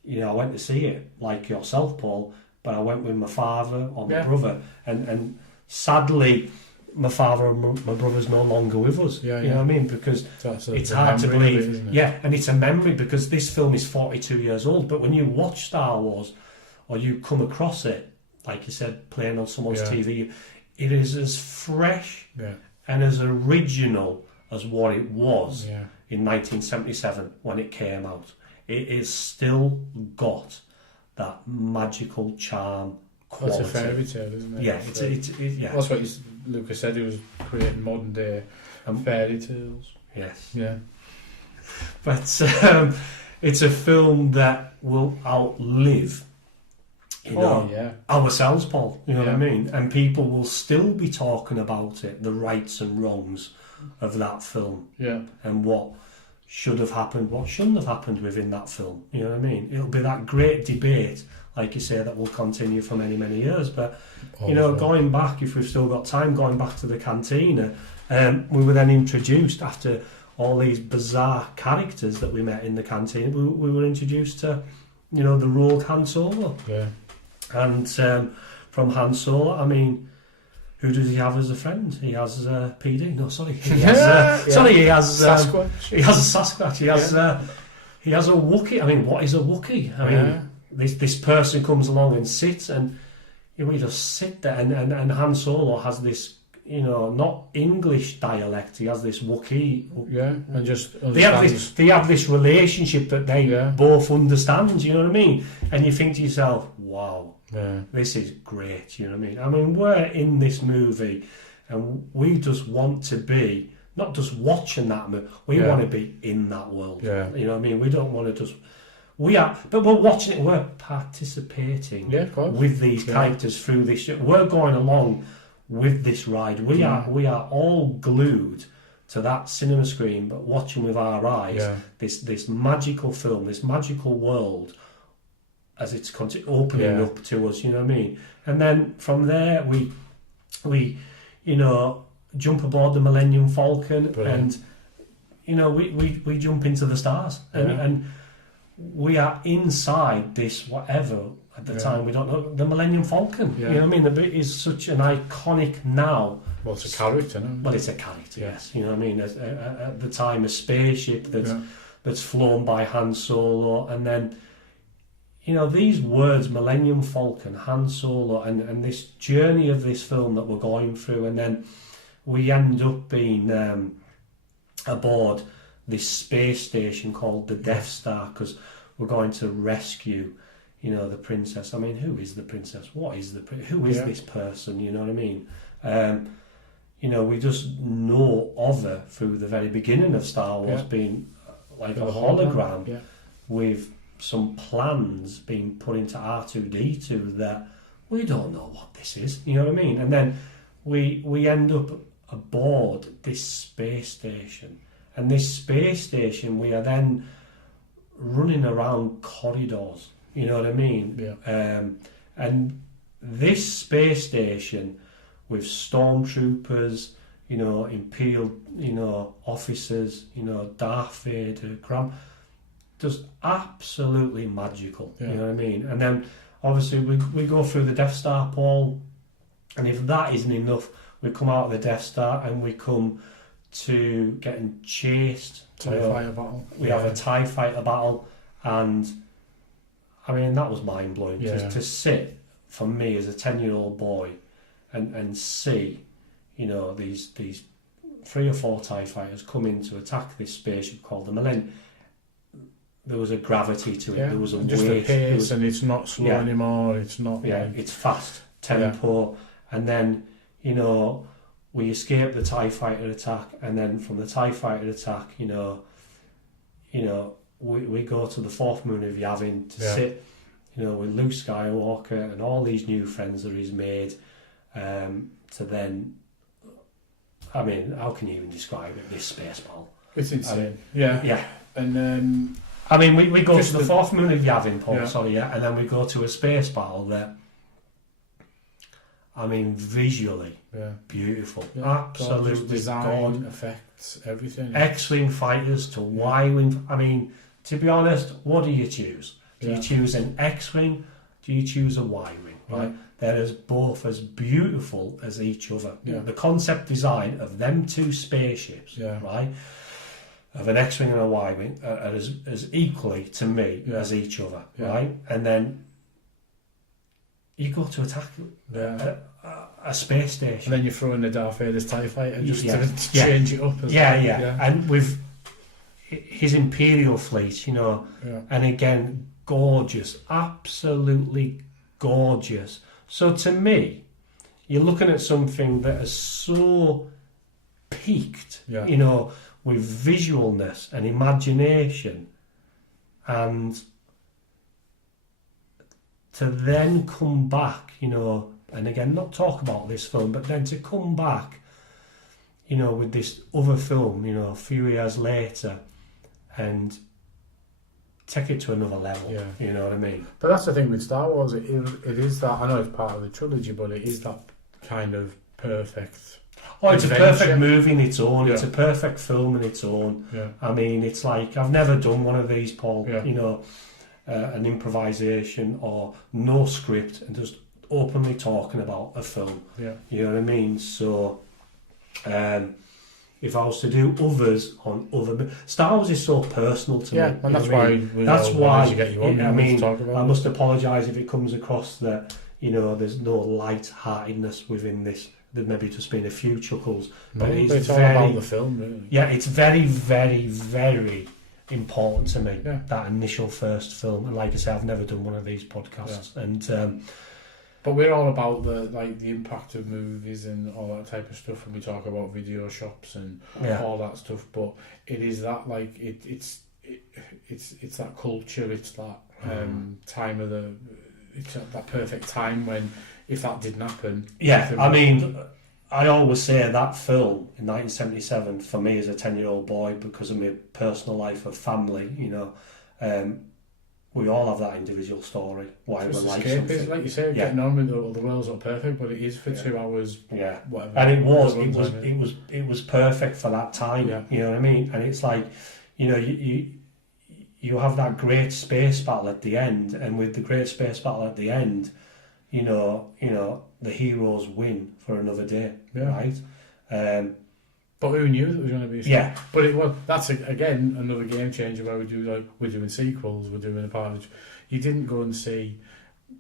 you know, I went to see it like yourself, Paul, but I went with my father or my brother, and sadly my father and my brother's no longer with us. You know what I mean? Because it's hard to believe. Isn't it? Yeah, and it's a memory, because this film is 42 years old, but when you watch Star Wars or you come across it, like you said, playing on someone's TV, it is as fresh and as original as what it was in 1977 when it came out. It is still got that magical charm quality. That's a fairy tale, isn't it? Yeah, yeah. That's what Lucas said. He was creating modern day fairy tales. Yes. Yeah. But it's a film that will outlive ourselves, Paul. You know what I mean? And people will still be talking about it, the rights and wrongs of that film. Yeah. And what should have happened, what shouldn't have happened within that film. You know what I mean? It'll be that great debate, like you say, that will continue for many, many years. But, going back, if we've still got time, going back to the cantina, we were then introduced, after all these bizarre characters that we met in the cantina, we were introduced to, the rogue Han Solo. Yeah. And from Han Solo, I mean, who does he have as a friend? He has PD. No, sorry. He has, Sorry, he has Sasquatch. He has a Sasquatch. He has a Wookiee. I mean, what is a Wookiee? I mean, this person comes along and sits, and we just sit there. And Han Solo has this, not English dialect. He has this Wookiee. Yeah, and just they have this relationship that they both understand. You know what I mean? And you think to yourself, wow. Yeah. This is great, you know what I mean? I mean, we're in this movie and we just want to be, not just watching that movie, we want to be in that world. Yeah. You know what I mean? We don't want to just... but we're watching it, we're participating with these characters through this... We're going along with this ride. We are all glued to that cinema screen, but watching with our eyes this magical film, this magical world, as it's opening up to us, you know what I mean? And then from there, we jump aboard the Millennium Falcon. Brilliant. And, we jump into the stars. And we are inside this, whatever, at the time, we don't know, the Millennium Falcon. You know what I mean? The bit is such an iconic now. Well, it's a character, no? Well, it's a character, yes. You know what I mean? At the time, a spaceship that's flown by Han Solo, and then... these words, Millennium Falcon, Han Solo, and this journey of this film that we're going through, and then we end up being aboard this space station called the Death Star, because we're going to rescue, the princess. I mean, who is the princess? What is who is this person? You know what I mean? We just know of her through the very beginning of Star Wars being like a hologram with some plans being put into R2-D2 that we don't know what this is, you know what I mean? And then we end up aboard this space station, and this space station we are then running around corridors, you know what I mean? And this space station with stormtroopers, Imperial, officers, Darth Vader, just absolutely magical, you know what I mean? And then obviously we go through the Death Star, Paul, and if that isn't enough, we come out of the Death Star and we come to getting chased. TIE fighter battle. We have a TIE fighter battle, and I mean, that was mind blowing. To sit, for me as a 10-year-old boy, and see, these 3 or 4 TIE fighters come in to attack this spaceship called the Millennium. There was a gravity to it. There was a just weight. The pace, and it's not slow anymore. It's not. It's fast tempo, and then we escape the TIE fighter attack, and then from the TIE fighter attack, we go to the fourth moon of Yavin to sit, you know, with Luke Skywalker and all these new friends that he's made, to then, I mean, how can you even describe it, this space battle? It's insane. I mean, yeah. And I mean, we go to the fourth moon of Yavin, Paul, yeah. and then we go to a space battle that, I mean, visually, beautiful. Absolutely design, gorgeous. effects, everything. X-Wing fighters to Y-Wing. I mean, to be honest, what do you choose? Do you choose an X-Wing? Do you choose a Y-Wing? Right? They're both as beautiful as each other. Yeah. The concept design of them two spaceships, right, of an X-Wing and a Y-Wing, are as equally to me as each other, right? And then you go to attack a space station. And then you throw in the Darth Vader's TIE fighter just to change it up. And with his Imperial fleet, you know, and again, gorgeous, absolutely gorgeous. So to me, you're looking at something that is so peaked, you know, with visualness and imagination, and to then come back, you know, and again, not talk about this film, but then to come back, you know, with this other film, you know, a few years later, and take it to another level, you know what I mean? But that's the thing with Star Wars, it is that, I know it's part of the trilogy, but it is that kind of perfect... Oh, it's adventure. A perfect movie in its own, it's a perfect film in its own. I mean, it's like, I've never done one of these, Paul, you know, an improvisation or no script and just openly talking about a film, you know what I mean? So, if I was to do others on other... Star Wars is so personal to me. Yeah, and that's why... That's why, you get you on, I mean, talk about I must apologise if it comes across that, you know, there's no light-heartedness within this. There maybe just been a few chuckles. No, but it's all about the film, really. Yeah, it's very, very, very important to me, that initial first film. And like I say, I've never done one of these podcasts. And... but we're all about the impact of movies and all that type of stuff, and we talk about video shops and all that stuff. But it is that it's that culture. It's that time of it's that perfect time when if that didn't happen. Yeah, I mean, I always say that film in 1977 for me as a 10-year-old boy, because of my personal life of family, you know. We all have that individual story. Why we like something. Like you say, getting on with the world's not perfect, but it is for 2 hours. Yeah, whatever. And it was perfect for that time. Yeah. You know what I mean? And it's like, you know, you have that great space battle at the end, and with the great space battle at the end, you know, the heroes win for another day, right? But who knew that it was going to be? Yeah, but that's again another game changer where we're doing sequels, we're doing a part of. You didn't go and see.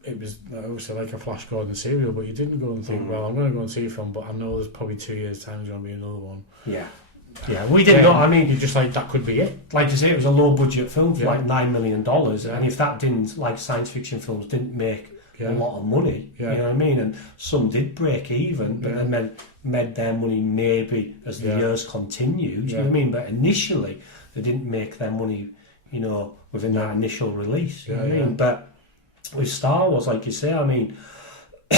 It was obviously like a Flash Gordon serial, but you didn't go and think, well, I'm going to go and see a film, but I know there's probably 2 years' time there's going to be another one. Yeah, we didn't know. I mean, you're just like, that could be it. Like you say, it was a low budget film for like $9 million, and if that didn't, like science fiction films, didn't make a lot of money, you know what I mean? And some did break even, but then made their money maybe as the years continued, you know what I mean? But initially, they didn't make their money, you know, within that initial release, you know what I mean? But with Star Wars, like you say, I mean,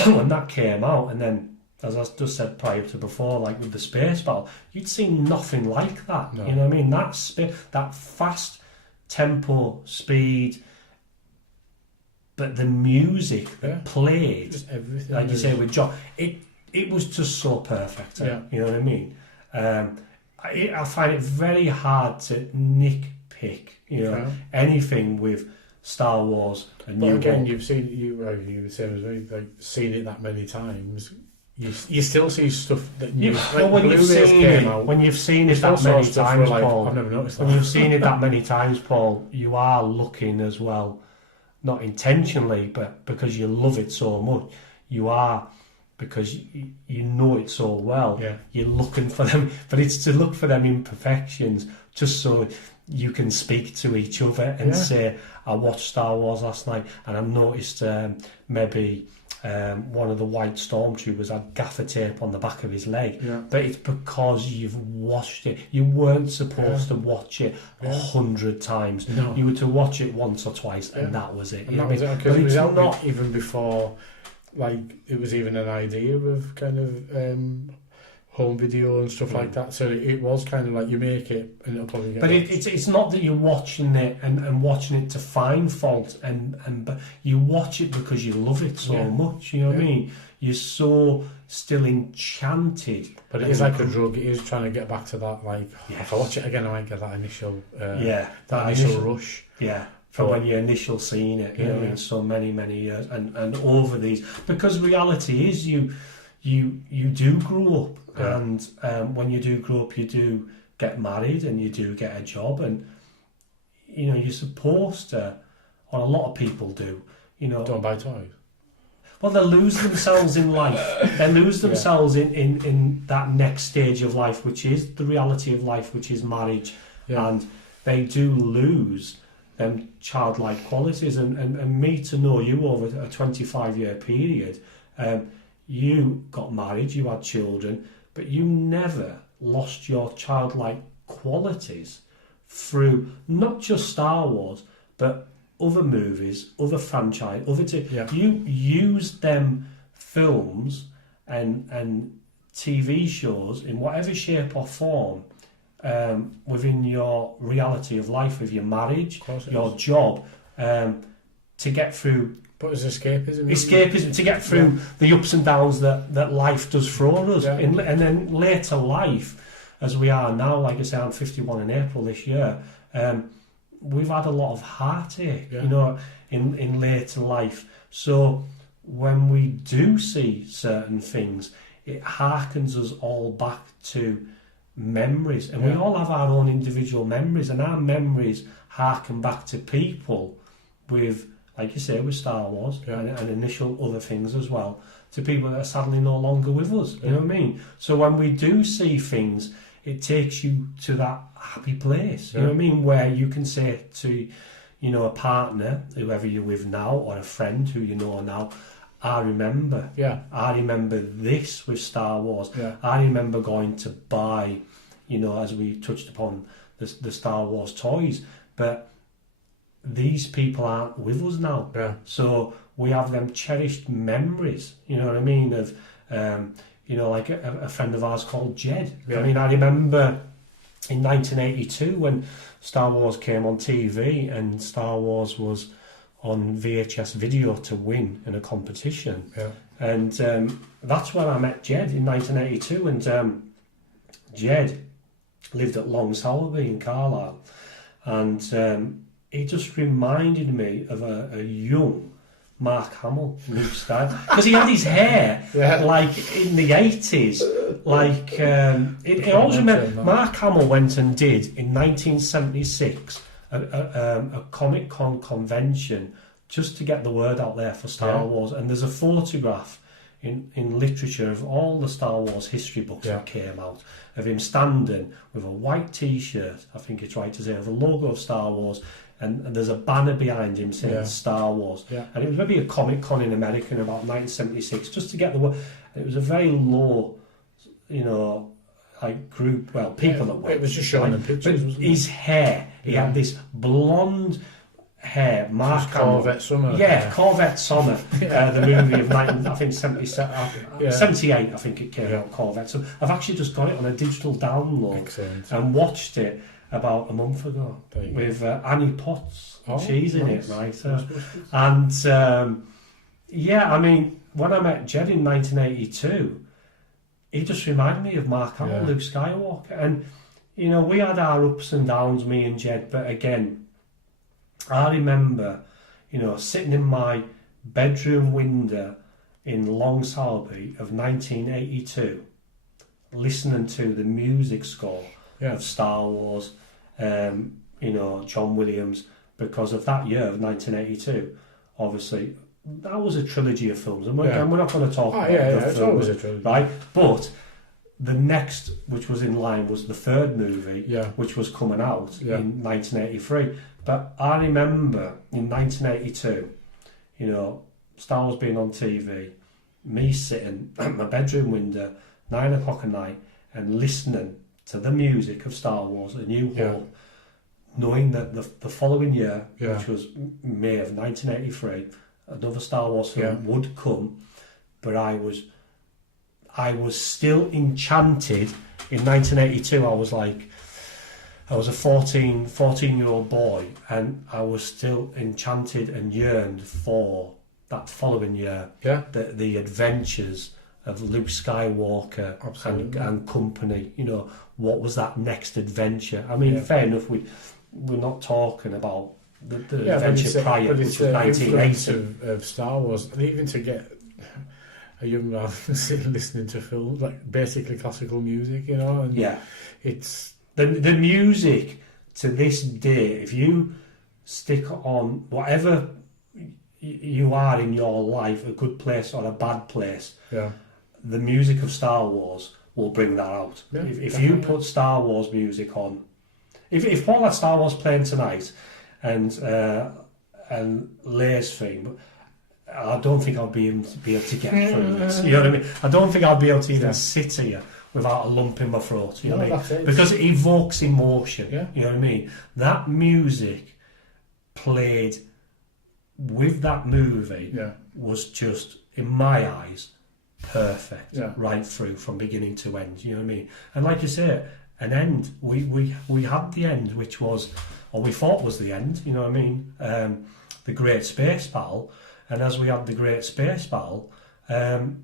when that came out, and then, as I just said prior to before, like with the space battle, you'd seen nothing like that, you know what I mean? That fast tempo, speed, but the music that played, just everything, like you say with John, it was just so perfect. You know what I mean? I find it very hard to nitpick, you know, anything with Star Wars. But again, you've seen you were saying as well, like seen it that many times. You still see stuff that you. Well, when you've seen it that many times, Paul. I've never noticed that. When you've seen it that many times, Paul, you are looking as well. Not intentionally, but because you love it so much, you are, because you know it so well. You're looking for them, but it's to look for them imperfections, just so you can speak to each other and say, I watched Star Wars last night and I noticed maybe one of the white stormtroopers had gaffer tape on the back of his leg. Yeah. But it's because you've watched it. You weren't supposed to watch it 100 times. No. You were to watch it once or twice and that was it. And that was it, because it was out not even before, like, it was even an idea of kind of home video and stuff like that. So it was kind of like, you make it and it'll probably get But it's not that you're watching it and watching it to find fault, but you watch it because you love it so much, you know what I mean? You're so still enchanted. But it is like a drug. It is trying to get back to that, like, if I watch it again, I might get that initial that initial rush. Yeah. From when you initial seen it, you know, in so many years, and over these, because reality is you do grow up, and when you do grow up, you do get married and you do get a job, and you know you're supposed to, or a lot of people do, you know, don't buy toys. Well, they lose themselves in life. They lose themselves in that next stage of life, which is the reality of life, which is marriage, and they do lose them childlike qualities. And me to know you over a 25-year period, you got married, you had children, but you never lost your childlike qualities through not just Star Wars, but other movies, other franchise, you used them films and TV shows in whatever shape or form within your reality of life, with your marriage, your job, to get through. But it's escapism. Escapism, to get through the ups and downs that life does throw us. And then later life, as we are now, like I say, I'm 51 in April this year, we've had a lot of heartache, you know, in later life. So when we do see certain things, it harkens us all back to memories. And we all have our own individual memories, and our memories harken back to people with, like you say, with Star Wars and initial other things as well, to people that are sadly no longer with us. You know what I mean? So when we do see things, it takes you to that happy place. You know what I mean? Where you can say to, you know, a partner, whoever you're with now, or a friend who you know now, I remember this with Star Wars. I remember going to buy, you know, as we touched upon, the Star Wars toys, but these people aren't with us now. So we have them cherished memories, you know what I mean, of you know, like a friend of ours called Jed. I mean, I remember in 1982 when Star Wars came on TV and Star Wars was on VHS video to win in a competition. And that's when I met Jed in 1982, and Jed lived at Long Salby in Carlisle, and he just reminded me of a young Mark Hamill, Luke Skywalker, because he had his hair like in the 80s. Like it always remember, Mark Hamill went and did in 1976 a Comic-Con convention just to get the word out there for Star Wars. And there's a photograph in literature of all the Star Wars history books that came out of him standing with a white T-shirt, I think it's right to say, with a logo of Star Wars. And there's a banner behind him saying Star Wars. And it was maybe a Comic-Con in America in about 1976, just to get the word. It was a very low, you know, like group, well, people that went. It was just showing them pictures, wasn't it? His hair, he had this blonde hair, Mark Hamill. Corvette Summer. Corvette Summer, the movie of 78, I think it came out, Corvette. So I've actually just got it on a digital download and watched it about a month ago with Annie Potts. She's in it, right? And I mean, when I met Jed in 1982, he just reminded me of Mark Hamill, Luke Skywalker. And, you know, we had our ups and downs, me and Jed, but again, I remember, you know, sitting in my bedroom window in Long Salby of 1982, listening to the music score of Star Wars, you know, John Williams, because of that year of 1982. Obviously, that was a trilogy of films, and we're not going to talk about it's always a trilogy, right? But the next, which was in line, was the third movie, which was coming out in 1983. But I remember in 1982, you know, Star Wars being on TV, me sitting at my bedroom window, 9 o'clock at night, and listening to the music of Star Wars, A New Hope, knowing that the following year, which was May of 1983, another Star Wars film would come, but I was still enchanted. In 1982, I was a 14-year-old boy, and I was still enchanted and yearned for that following year, the adventures of Luke Skywalker and company. You know, what was that next adventure? I mean, fair enough, we're not talking about the adventure prior, which was 1980. Of Star Wars, and even to get a young lad sitting listening to films, like basically classical music, you know, and it's the music to this day. If you stick on whatever you are in your life, a good place or a bad place, the music of Star Wars will bring that out. If you put Star Wars music on, if Paul had Star Wars playing tonight and Leia's theme, I don't think I'll be able to get through this. You know what I mean? I don't think I'll be able to even sit here without a lump in my throat. You know what I mean? Because it evokes emotion. You know what I mean? That music played with that movie was just, in my eyes, perfect right through from beginning to end. You know what I mean? And like you say, an end. We had the end, which was, or we thought was the end. You know what I mean? The Great Space Battle. And as we had the Great Space Battle, you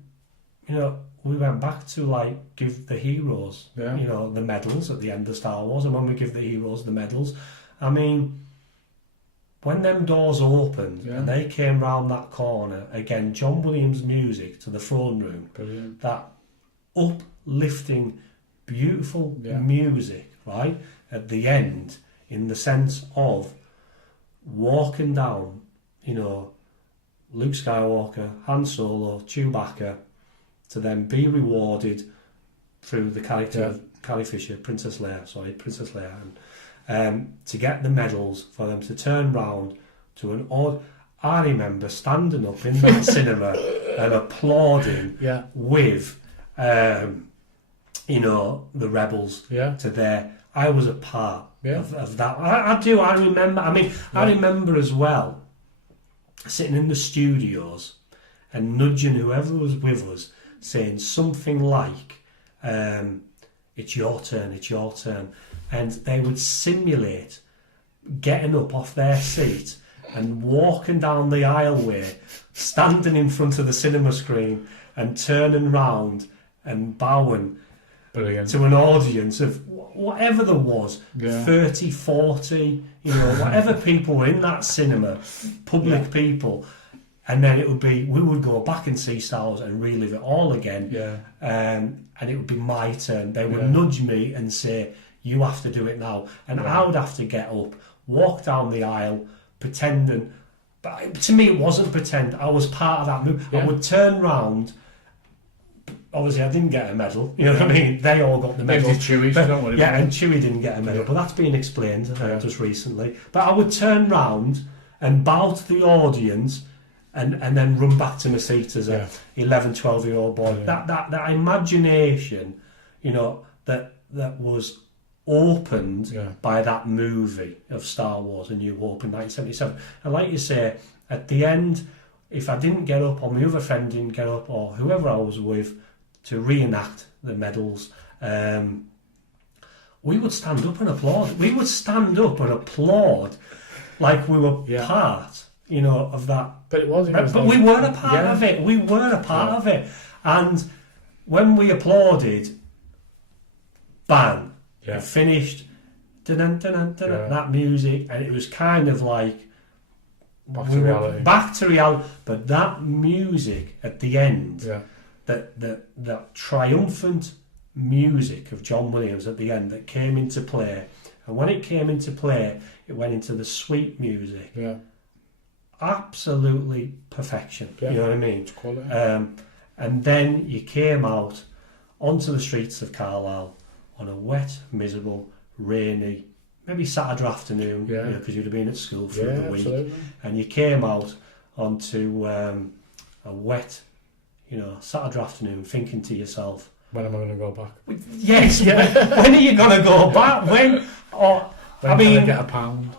know, we went back to like give the heroes, you know, the medals at the end of Star Wars. And when we give the heroes the medals, I mean, when them doors opened and they came round that corner, again, John Williams' music to the throne room, that uplifting, beautiful music, right, at the end, in the sense of walking down, you know, Luke Skywalker, Han Solo, Chewbacca, to then be rewarded through the character of Carrie Fisher, Princess Leia, and to get the medals, for them to turn round to an odd. I remember standing up in that cinema and applauding with, you know, the rebels to their. I was a part of that. I do. I remember. I mean, I remember as well sitting in the studios and nudging whoever was with us, saying something like, "It's your turn. It's your turn." And they would simulate getting up off their seat and walking down the aisleway, standing in front of the cinema screen and turning round and bowing to an audience of whatever there was, 30, 40, you know, whatever people were in that cinema, public people. And then it would be, we would go back and see Star Wars and relive it all again. And it would be my turn. They would nudge me and say, "You have to do it now." And I would have to get up, walk down the aisle, pretending. But to me, it wasn't pretend. I was part of that move. I would turn round. Obviously, I didn't get a medal. You know what I mean? They all got the medal. And Chewie didn't get a medal. But that's been explained just recently. But I would turn round and bow to the audience and then run back to my seat as a 11, 12-year-old boy. That imagination, you know, that was opened by that movie of Star Wars, A New Hope in 1977. And like you say, at the end, if I didn't get up, or my other friend didn't get up, or whoever I was with, to reenact the medals, we would stand up and applaud. We would stand up and applaud like we were part, you know, of that. But it wasn't. But we were a part of it. We were a part of it. And when we applauded, bang, it finished, that music, and it was kind of like back to reality. But that music at the end, that triumphant music of John Williams at the end that came into play, and when it came into play, it went into the sweet music. Absolutely perfection. You know what I mean? Quality. And then you came out onto the streets of Carlisle on a wet, miserable, rainy, maybe Saturday afternoon, because you'd have been at school for the week, absolutely. and you came out onto a wet, Saturday afternoon, thinking to yourself, when am I going to go back? Yes, when are you going to go back? When can I get a pound?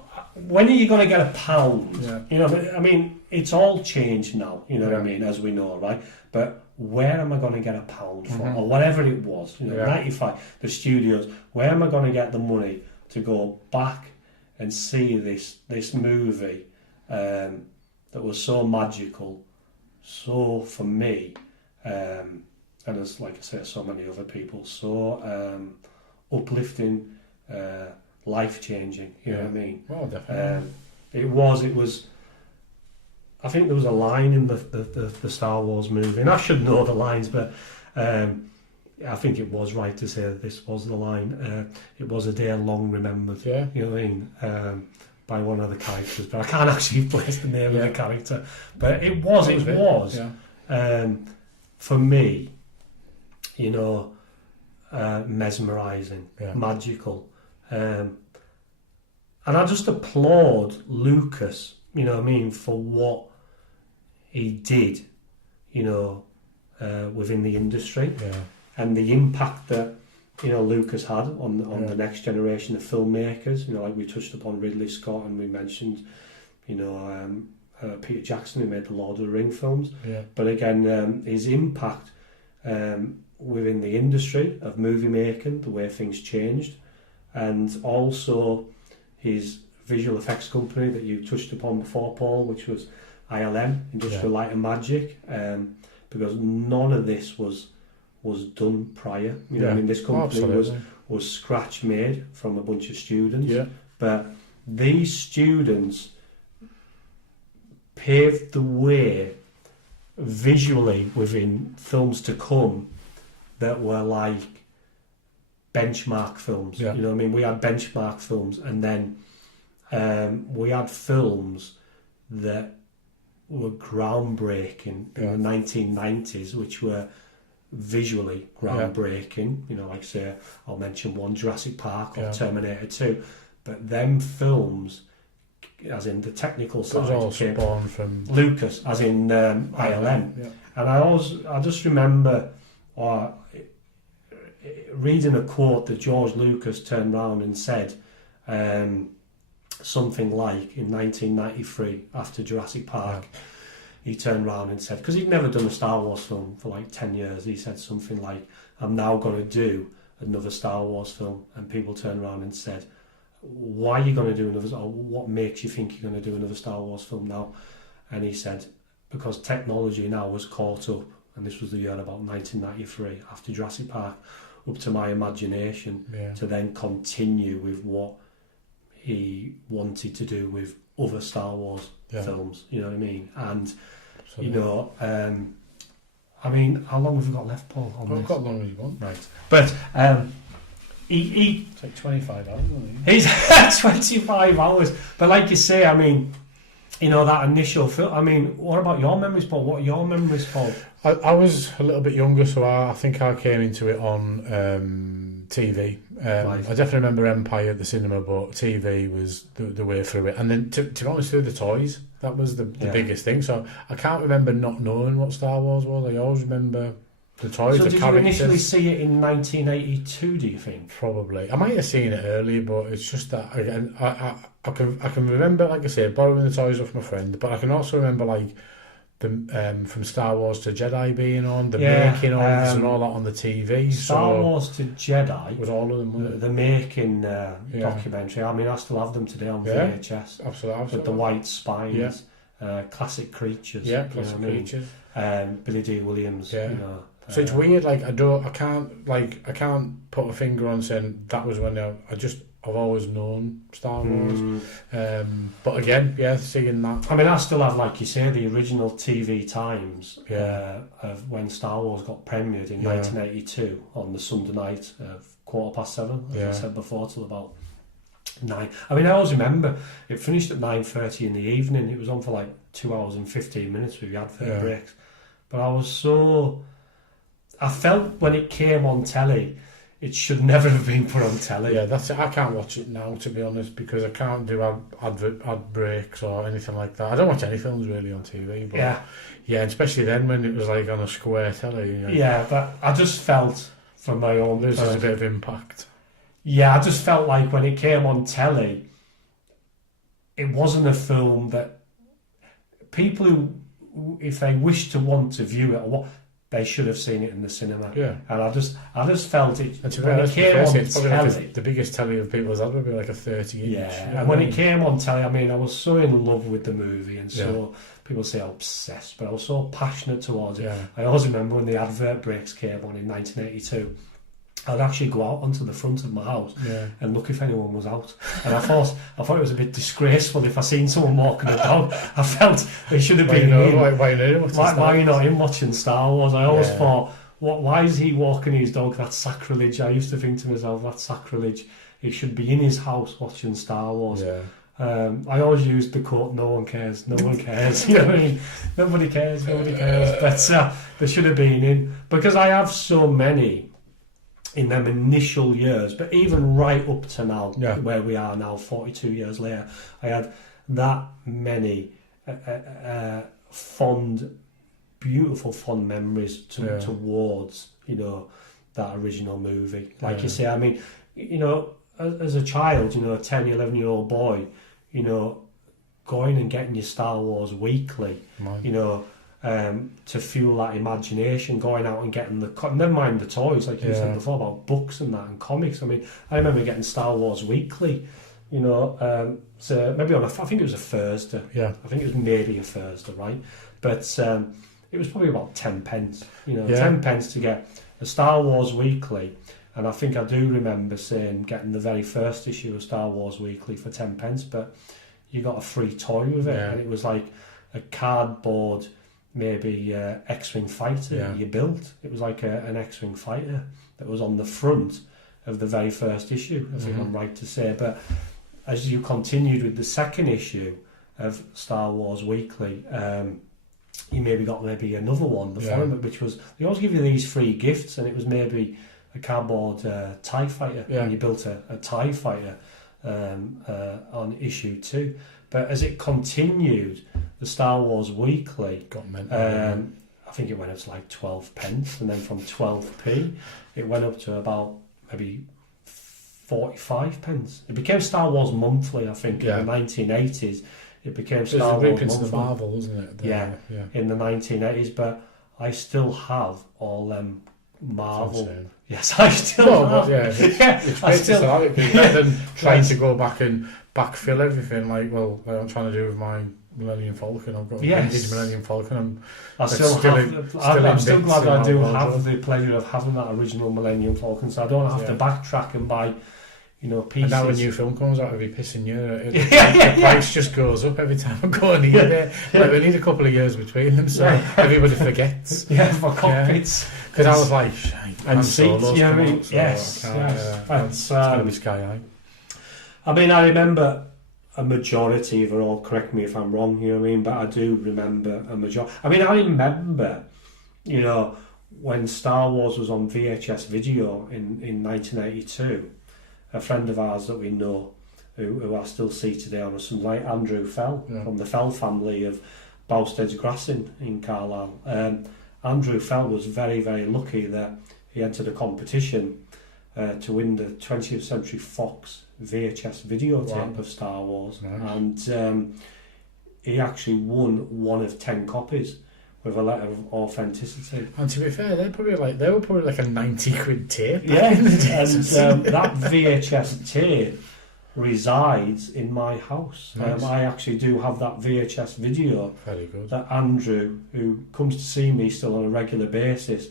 When are you going to get a pound? Yeah. It's all changed now, what I mean, as we know, right? But where am I going to get a pound from? Or whatever it was, 95, the studios, where am I going to get the money to go back and see this movie that was so magical, so, for me, and as, like I say, so many other people, so uplifting, life-changing, you know what I mean? Well, definitely. It was. I think there was a line in the Star Wars movie, and I should know the lines, but I think it was right to say that this was the line. It was a day long remembered. Yeah. You know what I mean? By one of the characters, but I can't actually place the name of the character. But it was. For me, mesmerising, magical. And I just applaud Lucas, for what he did, within the industry, and the impact that, Lucas had on the next generation of filmmakers. Like we touched upon Ridley Scott, and we mentioned, Peter Jackson, who made the Lord of the Ring films. Yeah. But again, his impact within the industry of movie making, the way things changed, and also his visual effects company that you touched upon before, Paul, which was ILM, Industrial Light and Magic, because none of this was done prior. This company was scratch made from a bunch of students, but these students paved the way visually within films to come that were like benchmark films. We had benchmark films, and then we had films that were groundbreaking in the 1990s, which were visually groundbreaking. Like say, I'll mention one, Jurassic Park or Terminator 2. But them films, as in the technical side, all spawned from Lucas, as in ILM. Yeah. And I just remember reading a quote that George Lucas turned around and said, something like in 1993 after Jurassic Park, he turned around and said, because he'd never done a Star Wars film for like 10 years, he said something like, I'm now going to do another Star Wars film. And people turned around and said, why are you going to do another, or what makes you think you're going to do another Star Wars film now? And he said, because technology now was caught up, and this was the year about 1993 after Jurassic Park, up to my imagination to then continue with what he wanted to do with other Star Wars films, you know what I mean? And how long have we got left, Paul, on this? I've got as long as you want. Right. But it's like 25 hours, isn't it? He's 25 hours. But like you say, that initial film, what about your memories, Paul? What are your memories, Paul? I was a little bit younger, so I think I came into it on TV. I definitely remember Empire at the cinema, but TV was the way through it. And then, to be honest, through the toys, that was the biggest thing. So I can't remember not knowing what Star Wars was. I always remember the toys, so the did characters. You initially see it in 1982, do you think? Probably. I might have seen it earlier, but it's just that, again, I can remember, like I say, borrowing the toys off my friend, but I can also remember, like, the from Star Wars to Jedi being on, the making ofs and all that on the TV. Star Wars to Jedi with all of them. The making documentary. I still have them today on VHS. Absolutely. With the white spines, classic creatures. Yeah, classic creatures. Billy D. Williams. Yeah. So it's weird. Like I can't put a finger on saying that was when I've always known Star Wars. But again, seeing that. I still have, like you say, the original TV times of when Star Wars got premiered in 1982 on the Sunday night of 7:15, as I said before, till about 9. I always remember it finished at 9:30 in the evening. It was on for like 2 hours and 15 minutes with the advert breaks. But I was so I felt when it came on telly, it should never have been put on telly. Yeah, that's it. I can't watch it now, to be honest, because I can't do ad breaks or anything like that. I don't watch any films really on TV, but yeah, especially then when it was like on a square telly. You know. Yeah, but I just felt from my own loses a bit of impact. Yeah, I just felt like when it came on telly, it wasn't a film that people who, if they wish to want to view it or what, they should have seen it in the cinema. Yeah. And I just felt it and to when it came on it's probably telly. like the biggest telly of people's had would be like a 30 inch. Yeah, and when it came on telly, I mean, I was so in love with the movie, and so people say obsessed, but I was so passionate towards it. Yeah. I always remember when the advert breaks came on in 1982. I'd actually go out onto the front of my house and look if anyone was out. And I thought it was a bit disgraceful if I seen someone walking a dog. I felt they should have been in. Why are you not in watching Star Wars? I always thought, why is he walking his dog? That's sacrilege. I used to think to myself, that's sacrilege. He should be in his house watching Star Wars. Yeah. I always used the quote, no one cares. You know what I mean? Nobody cares. But they should have been in. Because I have so many in them initial years, but even right up to now, where we are now, 42 years later, I had that many beautiful fond memories towards, that original movie. Like you say, I mean, as a child, a 10, 11-year-old boy, going and getting your Star Wars weekly, to fuel that imagination, going out and getting never mind the toys, like you said before, about books and that and comics. I mean, I remember getting Star Wars weekly, so maybe I think it was a Thursday. Yeah. I think it was maybe a Thursday, right? But it was probably about 10 pence, 10 pence to get a Star Wars weekly. And I think I do remember getting the very first issue of Star Wars Weekly for 10 pence, but you got a free toy with it, and it was like a cardboard, maybe X-Wing fighter you built. It was like an X-Wing fighter that was on the front of the very first issue, I think I'm right to say. But as you continued with the second issue of Star Wars Weekly, you maybe got another one before it, which was, they always give you these free gifts, and it was maybe a cardboard TIE fighter, and you built a TIE fighter on issue 2. But as it continued, the Star Wars Weekly got mental. I think it went up to like 12 pence, and then from 12p it went up to about maybe 45 pence. It became Star Wars Monthly, I think, in the 1980s. It became Star Wars Monthly. The Marvel, isn't it? In the 1980s. But I still have all them Marvel. Yes, I still have. It's better than trying to go back and backfill everything. Like, I'm trying to do with my Millennium Falcon. I've got a vintage Millennium Falcon. I'm still glad I do have the pleasure of having that original Millennium Falcon, so I don't have to backtrack and buy, pieces. And now when a new film comes out, I'll be pissing you. The price just goes up every time I go in here. Like, we need a couple of years between them, so everybody forgets. For cockpits. Because I was like, and seats, yes. It's going to be sky high. I mean, I remember a majority of it all, correct me if I'm wrong, but I do remember a majority. I mean, I remember, when Star Wars was on VHS video in 1982, a friend of ours that we know, who I still see today on some like Andrew Fell, from the Fell family of Bowstead's Grassing in Carlisle. Andrew Fell was very, very lucky that he entered a competition to win the 20th Century Fox VHS videotape of Star Wars, and he actually won one of 10 copies with a letter of authenticity. And to be fair, they were probably like a 90 quid tape. And that VHS tape resides in my house. I actually do have that VHS video. Very good. That Andrew, who comes to see me still on a regular basis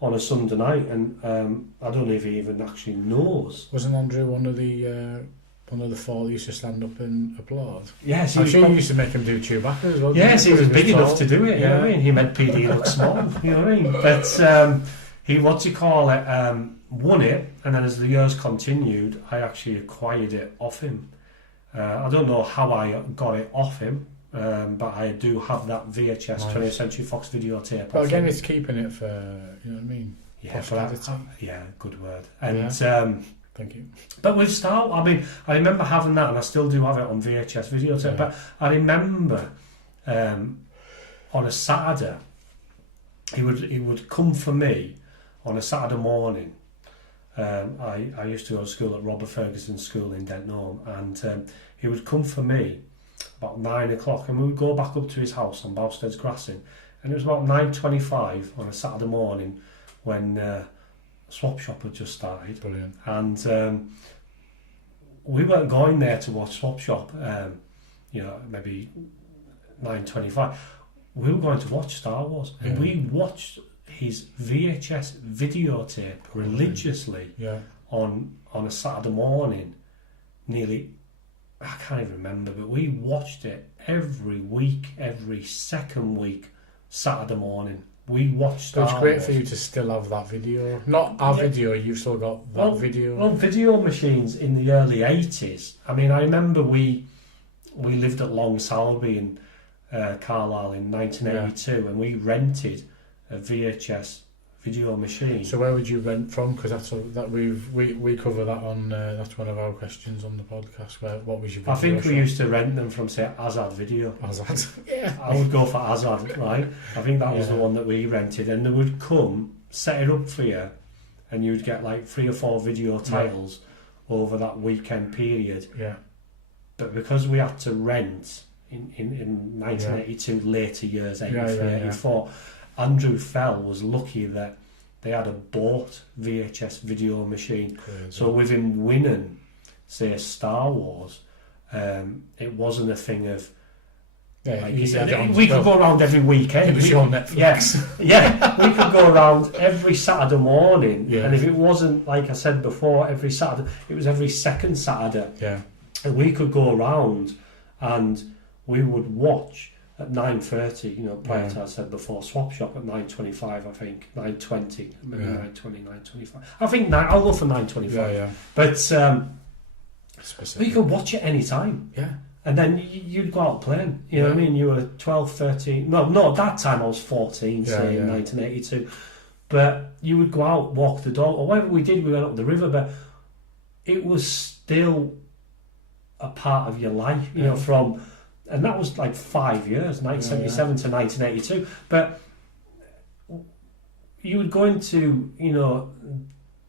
on a Sunday night, and I don't know if he even actually knows. Wasn't Andrew one of the four that used to stand up and applaud? Yes, I'm sure you used to make him do Chewbacca as well. Yes, he was big enough to do it. You know what I mean? He made PD look small. You know what I mean? But he won it, and then as the years continued, I actually acquired it off him. I don't know how I got it off him. but I do have that VHS Nice. 20th Century Fox videotape. But again, it's keeping it for, you know what I mean? yeah, posterity. yeah, good word. And Thank you. but with Star, I mean, I remember having that, and I still do have it on VHS videotape. Yeah. But I remember on a Saturday, he would come for me on a Saturday morning. I used to go to school at Robert Ferguson School in Denton, and he would come for me about 9 o'clock, and we would go back up to his house on Bowstead's Grassing, and it was about 9:25 on a Saturday morning when Swap Shop had just started. Brilliant. And we weren't going there to watch Swap Shop, maybe 9:25. We were going to watch Star Wars, and we watched his VHS videotape religiously on a Saturday morning. Nearly, I can't even remember, but we watched it every week, every second week, Saturday morning. We watched Star Wars. It's great for you to still have that video. Not our video, you've still got that video. Well, video machines in the early 80s. I mean, I remember we lived at Long Sowerby in Carlisle in 1982, and we rented a VHS video machine. So where would you rent from? Because we cover that on. That's one of our questions on the podcast. What was your video I think we shop? used to rent them from, say, Azad Video. Azad. Yeah. I would go for Azad, right? I think that was the one that we rented, and they would come, set it up for you, and you'd get like 3 or 4 video titles over that weekend period. Yeah. But because we had to rent in 1982, later years, 83, 84, Andrew Fell was lucky that they had a bought VHS video machine. Crazy. So with him winning, say, Star Wars, it wasn't a thing of... like you said, we could go around every weekend. It was on Netflix. Yeah, we could go around every Saturday morning, and if it wasn't, like I said before, every Saturday, it was every second Saturday. Yeah. And we could go around and we would watch at 9:30, prior to, I said before, Swap Shop at 9:25, I think, 9:20, maybe 9:20, 9:25. I think I'll go for 9:25. Yeah. But Specific. you could watch it any time. Yeah. And then you'd go out playing. You know what I mean? You were 12, 13. No, at that time I was 14, say, in 1982. But you would go out, walk the dog, or whatever we did, we went up the river, but it was still a part of your life, from... And that was like 5 years, 1977 to 1982. But you would go into,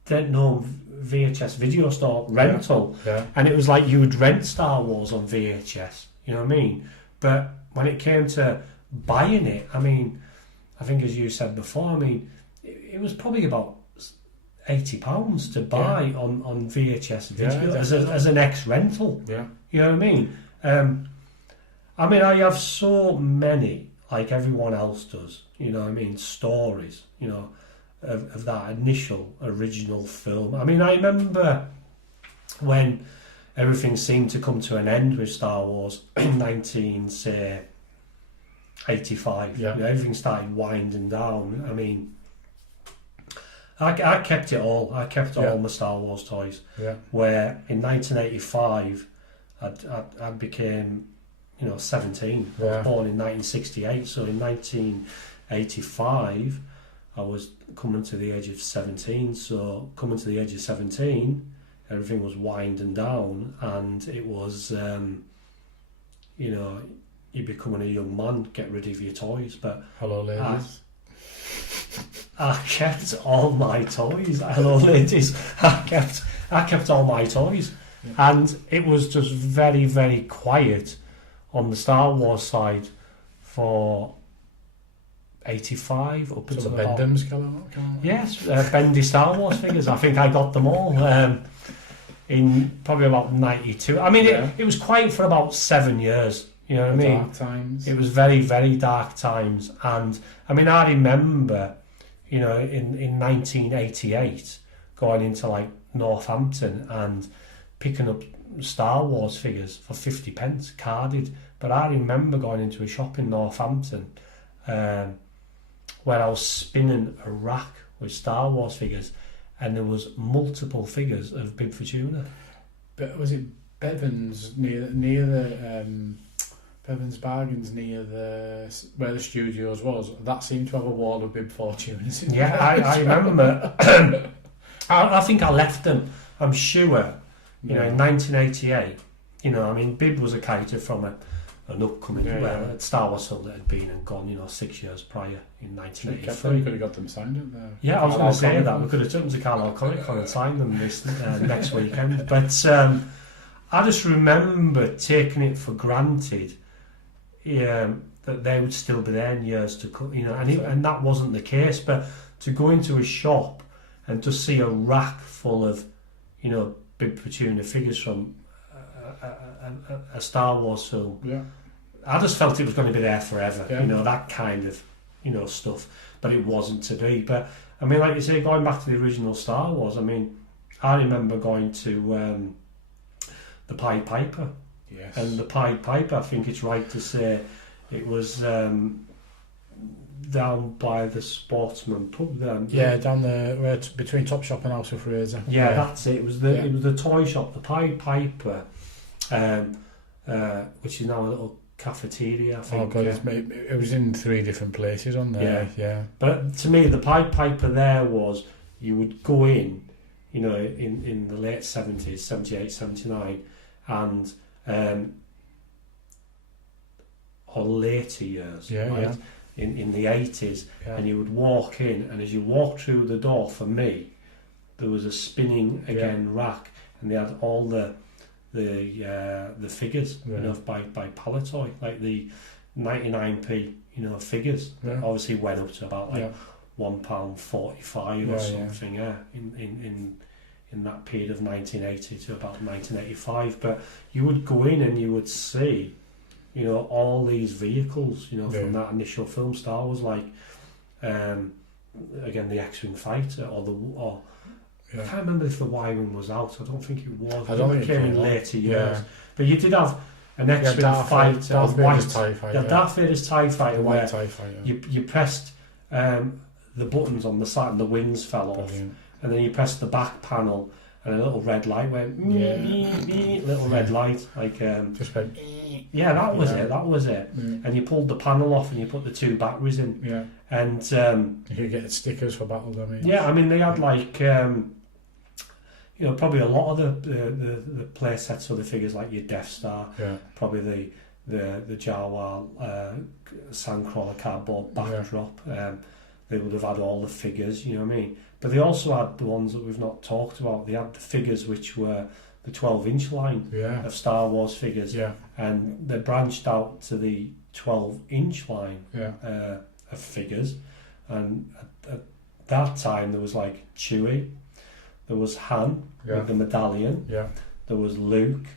Denton VHS video store rental, and it was like you would rent Star Wars on VHS. You know what I mean? But when it came to buying it, I mean, I think as you said before, I mean, it was probably about £80 to buy on VHS video as an ex-rental. Yeah, you know what I mean? I mean, I have so many, like everyone else does, stories, of that initial original film. I mean, I remember when everything seemed to come to an end with Star Wars in 1985. Everything started winding down. I mean, I kept it all. I kept all my Star Wars toys. Yeah. Where in 1985, I became... 17. I was born in 1968, so in 1985 I was coming to the age of 17. So coming to the age of 17, everything was winding down, and it was you're becoming a young man, get rid of your toys. But hello, ladies. I kept all my toys. Hello, ladies. I kept all my toys, and it was just very, very quiet on the Star Wars side for 85 up until about... Bendham's come out? Yes, bendy Star Wars figures. I think I got them all in probably about 92. I mean, it was quiet for about 7 years. You know what I mean? Dark times. It was very, very dark times. And, I mean, I remember, in 1988, going into, like, Northampton and picking up Star Wars figures for 50p carded. But I remember going into a shop in Northampton where I was spinning a rack with Star Wars figures, and there was multiple figures of Bib Fortuna. But was it Bevan's near the Bevan's Bargains near where the studios was. That seemed to have a wall of Bib Fortunes. Yeah, I remember. I think I left them. I'm sure. You know, in 1988. You know, I mean, Bib was a character from an upcoming Star Wars film that had been and gone. You know, 6 years prior in 1983. We could have got them signed at there. Yeah, I was going to say that we could have took them to Carlisle Comic Con and signed them this next weekend. But I just remember taking it for granted. That they would still be there in years to come, you know, and that wasn't the case. But to go into a shop and to see a rack full of, you know, Bib Fortuna figures from a Star Wars film, I just felt it was going to be there forever. You know, that kind of, you know, stuff. But it wasn't to be. But I mean, like you say, going back to the original Star Wars, I mean, I remember going to the Pied Piper. Yes. And the Pied Piper, I think it's right to say, it was down by the Sportsman pub then. Yeah, down there between Topshop and House of Fraser. Yeah, that's it. It was the toy shop, the Pied Piper, which is now a little cafeteria, I think. Oh God, it was in 3 different places on there. Yeah. But to me, the Pied Piper there was, you would go in, you know, in the late 70s, 78, 79, and or later years, right? In the 80s, and you would walk in, and as you walked through the door, for me, there was a spinning rack, and they had all the figures, you know, by Palitoy, like the 99p, you know, figures. That obviously went up to about like £1.45 or something. In that period of 1980 to about 1985, but you would go in and you would see, you know, all these vehicles, you know, from that initial film. Star Wars, like again the X-wing fighter, or I can't remember if the Y-wing was out. I don't think it was. I don't think it came in later years. But you did have an X-wing fighter, Darth Vader's TIE Fighter, where TIE Fighter. You pressed the buttons on the side and the wings fell off. Brilliant. And then you pressed the back panel and a little red light went little red light, like just went that was it. And you pulled the panel off and you put the 2 batteries in, and you could get stickers for battle damage. I mean they had like you know, probably a lot of the play sets of the figures, like your Death Star, probably the Jawa Sandcrawler cardboard backdrop. They would have had all the figures, you know what I mean? But they also had the ones that we've not talked about. They had the figures which were the 12-inch line of Star Wars figures. And they branched out to the 12-inch line of figures. And at that time, there was like Chewie, there was Han with the medallion, there was Luke,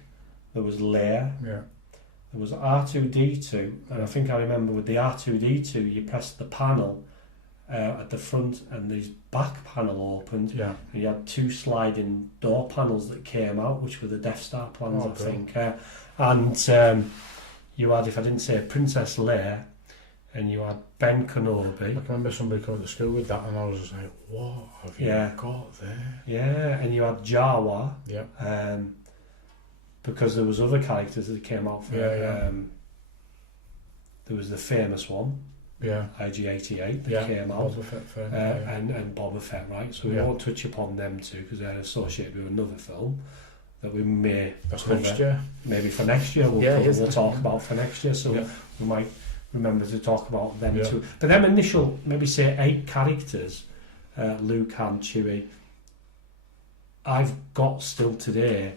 there was Leia, there was R2-D2. And I think I remember with the R2-D2, you pressed the panel at the front and the back panel opened, and you had 2 sliding door panels that came out, which were the Death Star plans, I think. And you had, if I didn't say, Princess Leia, and you had Ben Kenobi. I can remember somebody coming to school with that, and I was just like, what have you got there? Yeah, and you had Jawa, because there was other characters that came out for there was the famous one, IG-88 that came out, and Boba Fett, right? So we won't touch upon them two because they're associated with another film that we may cover next year. Maybe for next year we'll talk about for next year, so we might remember to talk about them too. But them initial, maybe say 8 characters, Luke, Han, Chewie, I've got still today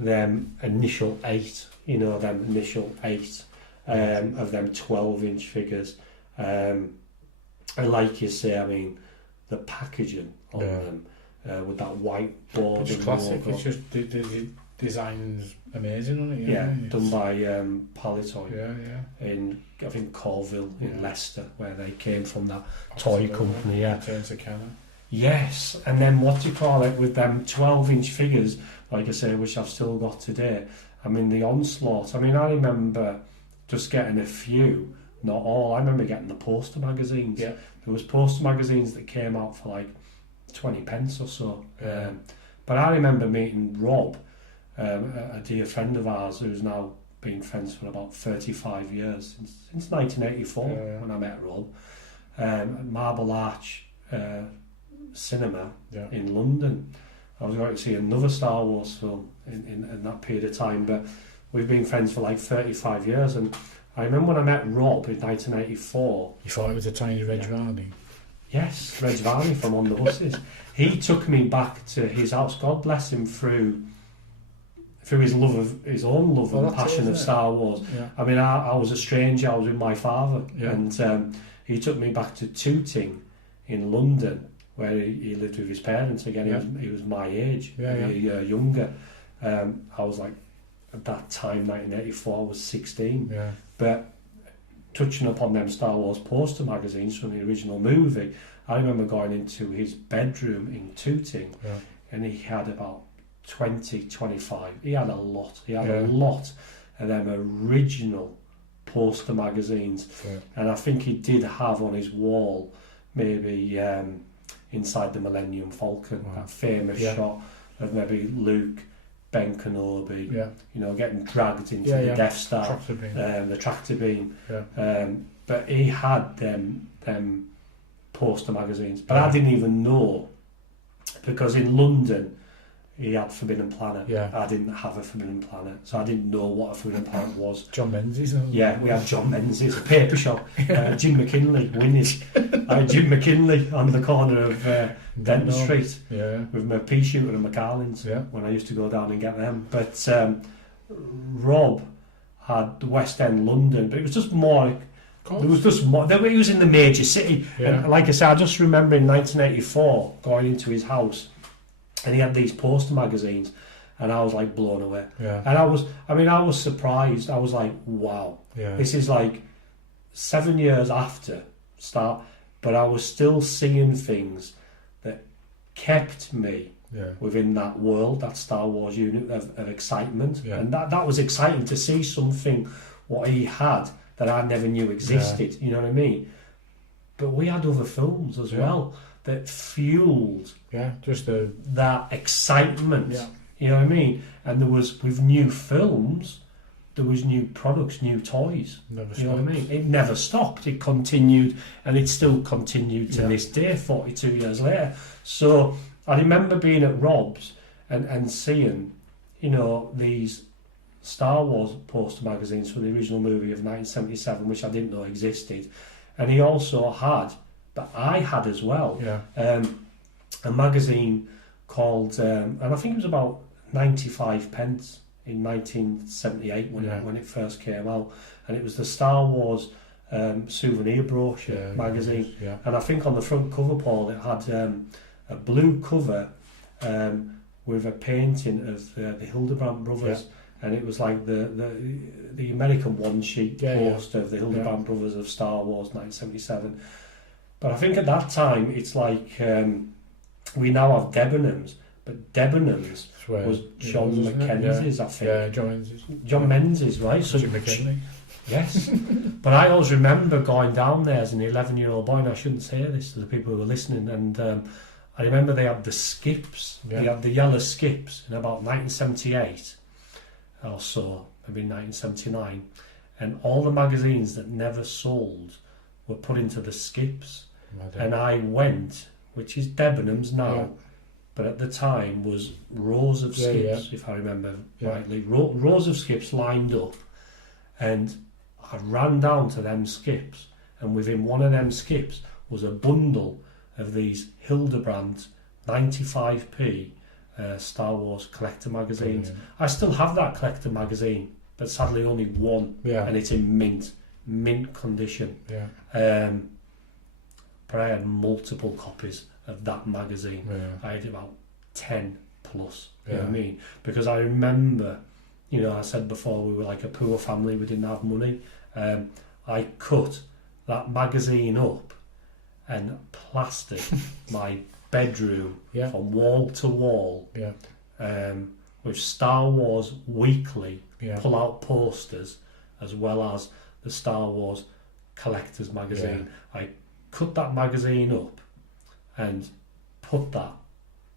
them initial 8, you know, them initial 8 of them 12-inch figures. And like you say, I mean, the packaging on them with that white board. It's classic. Logo. It's just the design's amazing, isn't it? Done by Palitoy. In I think Corville in Leicester, where they came from, that toy company. Turn to Cannon. Yes, and then what do you call it with them 12-inch figures? Like I say, which I've still got today. I mean, the Onslaught. I mean, I remember just getting a few. Not all. I remember getting the poster magazines. There was poster magazines that came out for like 20 pence or so. But I remember meeting Rob, a dear friend of ours who's now been friends for about 35 years, since 1984 when I met Rob, at Marble Arch Cinema in London. I was going to see another Star Wars film in that period of time, but we've been friends for like 35 years. And I remember when I met Rob in 1984. You thought it was a tiny Reg Varney? Yes, Reg Varney from On the Buses. He took me back to his house, God bless him, through his love of his own love and passion of Star Wars. Yeah. I mean, I was a stranger. I was with my father, and he took me back to Tooting in London, where he lived with his parents. Again, he was my age, a year younger. I was like, at that time, 1984, I was 16. Yeah. But touching upon them Star Wars poster magazines from the original movie, I remember going into his bedroom in Tooting, and he had about 20, 25. He had a lot. He had a lot of them original poster magazines. Yeah. And I think he did have on his wall maybe Inside the Millennium Falcon, that famous shot of maybe Luke, Ben Kenobi, getting dragged into the Death Star, the tractor beam. Yeah. But he had them poster magazines. But I didn't even know, because in London he had Forbidden Planet. Yeah. I didn't have a Forbidden Planet, so I didn't know what a Forbidden Planet was. John Menzies. Yeah, we had John Menzies, a paper shop. Jim McKinley, Winnie's. I had Jim McKinley on the corner of Denton Street with my pea shooter and my Carlins when I used to go down and get them. But Rob had the West End London, but it was just more. It was just more. He was in the major city, and like I said, I just remember in 1984 going into his house. And he had these poster magazines, and I was like blown away. Yeah. And I was surprised. I was like, wow, this is like 7 years after start, but I was still seeing things that kept me within that world, that Star Wars unit of excitement. Yeah. And that was exciting to see something what he had that I never knew existed. You know what I mean? But we had other films as well that fueled that excitement. You know what I mean? And there was, with new films, there was new products, new toys. You know what I mean? It never stopped. It continued, and it still continued to this day, 42 years later. So I remember being at Rob's and seeing, these Star Wars poster magazines for the original movie of 1977, which I didn't know existed. And he also had, but I had as well, a magazine called, and I think it was about 95 pence in 1978 when it first came out, and it was the Star Wars souvenir brochure magazine. And I think on the front cover, Paul, it had a blue cover with a painting of the Hildebrandt brothers. And it was like the American one-sheet poster of the Hildebrandt brothers of Star Wars 1977. But I think at that time, it's like we now have Debenhams, but Debenhams was John Mackenzie's, I think. Yeah, John Menzies. John Menzies, right? So Jim McKinley. Yes. But I always remember going down there as an 11-year-old boy, and I shouldn't say this to the people who are listening, and I remember they had the skips. They had the yellow skips in about 1978 or so, maybe 1979, and all the magazines that never sold were put into the skips. And I went, which is Debenhams now, but at the time was rows of skips, if I remember rightly, rows of skips lined up, and I ran down to them skips, and within one of them skips was a bundle of these Hildebrandt 95p Star Wars collector magazines. Brilliant. I still have that collector magazine, but sadly only one, and it's in mint condition. But I had multiple copies of that magazine. I had about 10 plus, you know what I mean? Because I remember, I said before we were like a poor family, we didn't have money. I cut that magazine up and plastered my bedroom from wall to wall with Star Wars Weekly pull-out posters, as well as the Star Wars Collector's magazine. I cut that magazine up and put that,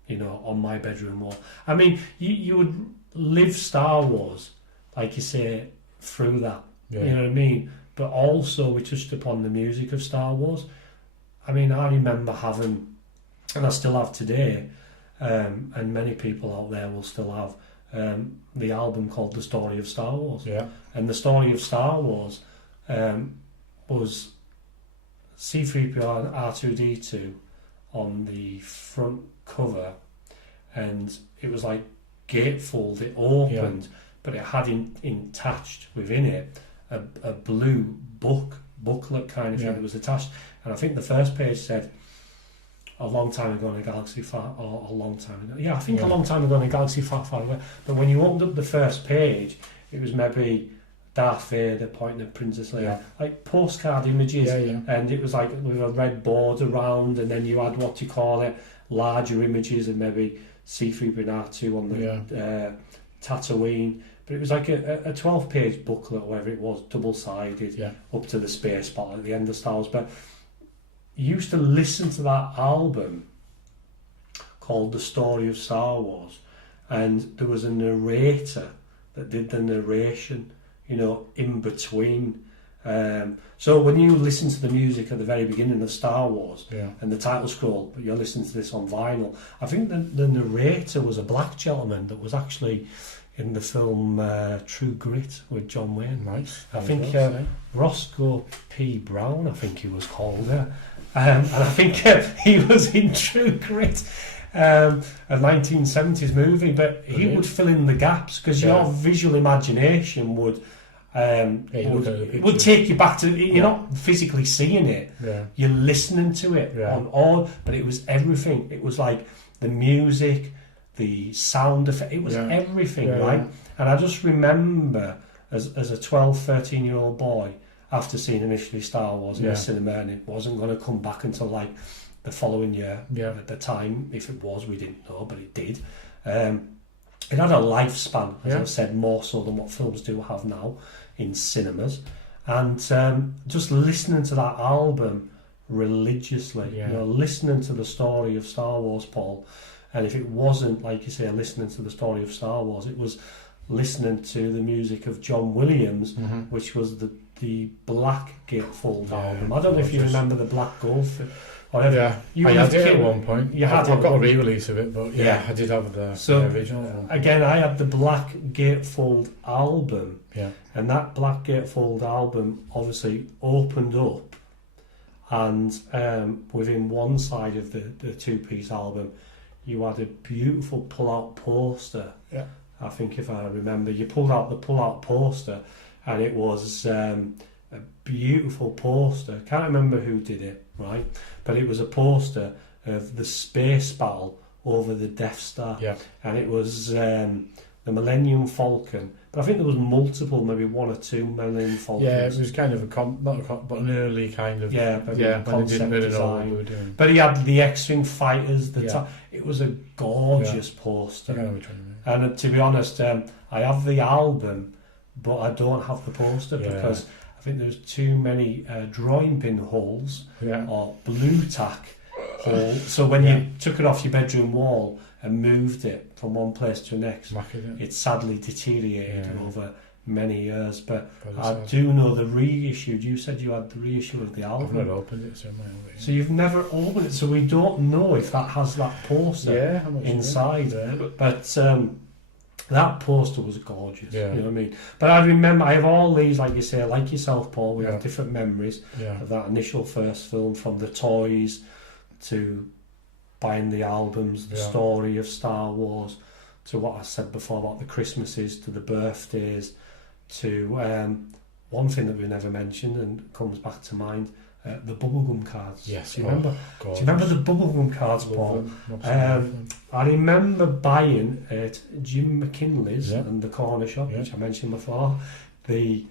on my bedroom wall. I mean, you would live Star Wars, like you say, through that. Yeah. You know what I mean? But also we touched upon the music of Star Wars. I mean, I remember having, and I still have today, and many people out there will still have, the album called The Story of Star Wars. Yeah. And The Story of Star Wars was C-3PO and R2-D2 on the front cover, and it was like gatefold, it opened, but it had attached within it a blue booklet kind of thing that was attached, and I think the first page said a long time ago in a galaxy far, or a long time ago, I think a long time ago in a galaxy far, far away. But when you opened up the first page, it was maybe Darth Vader pointing at Princess Leia, like postcard images, and it was like with a red board around, and then you had what you call it, larger images, and maybe C-3PO and R2 on the Tatooine. But it was like a 12-page booklet, or whatever it was, double-sided, up to the space battle at the end of Star Wars. But you used to listen to that album called The Story of Star Wars, and there was a narrator that did the narration, you know, in between. So when you listen to the music at the very beginning of Star Wars and the title scroll, but you're listening to this on vinyl, I think the narrator was a black gentleman that was actually in the film True Grit with John Wayne. Nice. I think Roscoe P. Brown, I think he was called, and I think he was in True Grit, a 1970s movie, but he would fill in the gaps, because your visual imagination would take you back to, you're not physically seeing it, you're listening to it on all, but it was everything. It was like the music, the sound effect, it was everything, right? And I just remember as a 12, 13-year-old boy, after seeing initially Star Wars in the cinema, and it wasn't going to come back until like the following year. At the time, if it was, we didn't know, but it did. It had a lifespan, as I've said, more so than what films do have now in cinemas. And just listening to that album religiously, you know, listening to the story of Star Wars, Paul. And if it wasn't, like you say, listening to the story of Star Wars, it was listening to the music of John Williams, which was the Black Gatefold album. I don't know if you remember the Black Gulf. I had it at one point. I've got a re-release of it, but I did have the original one. Again, I had the Black Gatefold album, and that Black Gatefold album obviously opened up, and within one side of the two-piece album, you had a beautiful pull-out poster. I think, if I remember, you pulled out the pull-out poster, and it was a beautiful poster. Can't remember who did it, right? But it was a poster of the space battle over the Death Star, and it was the Millennium Falcon. But I think there was multiple, maybe one or two Millennium Falcons. Yeah, it was kind of but an early kind of concept when they didn't really know what they were doing. But he had the X-wing fighters. It was a gorgeous poster. I know which one you mean. And to be honest, I have the album, but I don't have the poster because I think there's too many drawing pin holes or blue tack holes. So when you took it off your bedroom wall and moved it from one place to the next, it sadly deteriorated over many years. But I do know the reissue. You said you had the reissue of the album. I've not opened it, so you've never opened it. So we don't know if that has that poster inside. But that poster was gorgeous. You know what I mean? But I remember, I have all these, like you say, like yourself, Paul, we have different memories of that initial first film, from the toys to buying the albums, the story of Star Wars, to what I said before about the Christmases, to the birthdays, to one thing that we never mentioned and comes back to mind, the bubblegum cards. Yes. Do you remember the bubblegum cards, Paul? I remember buying at Jim McKinley's and the corner shop, which I mentioned before, the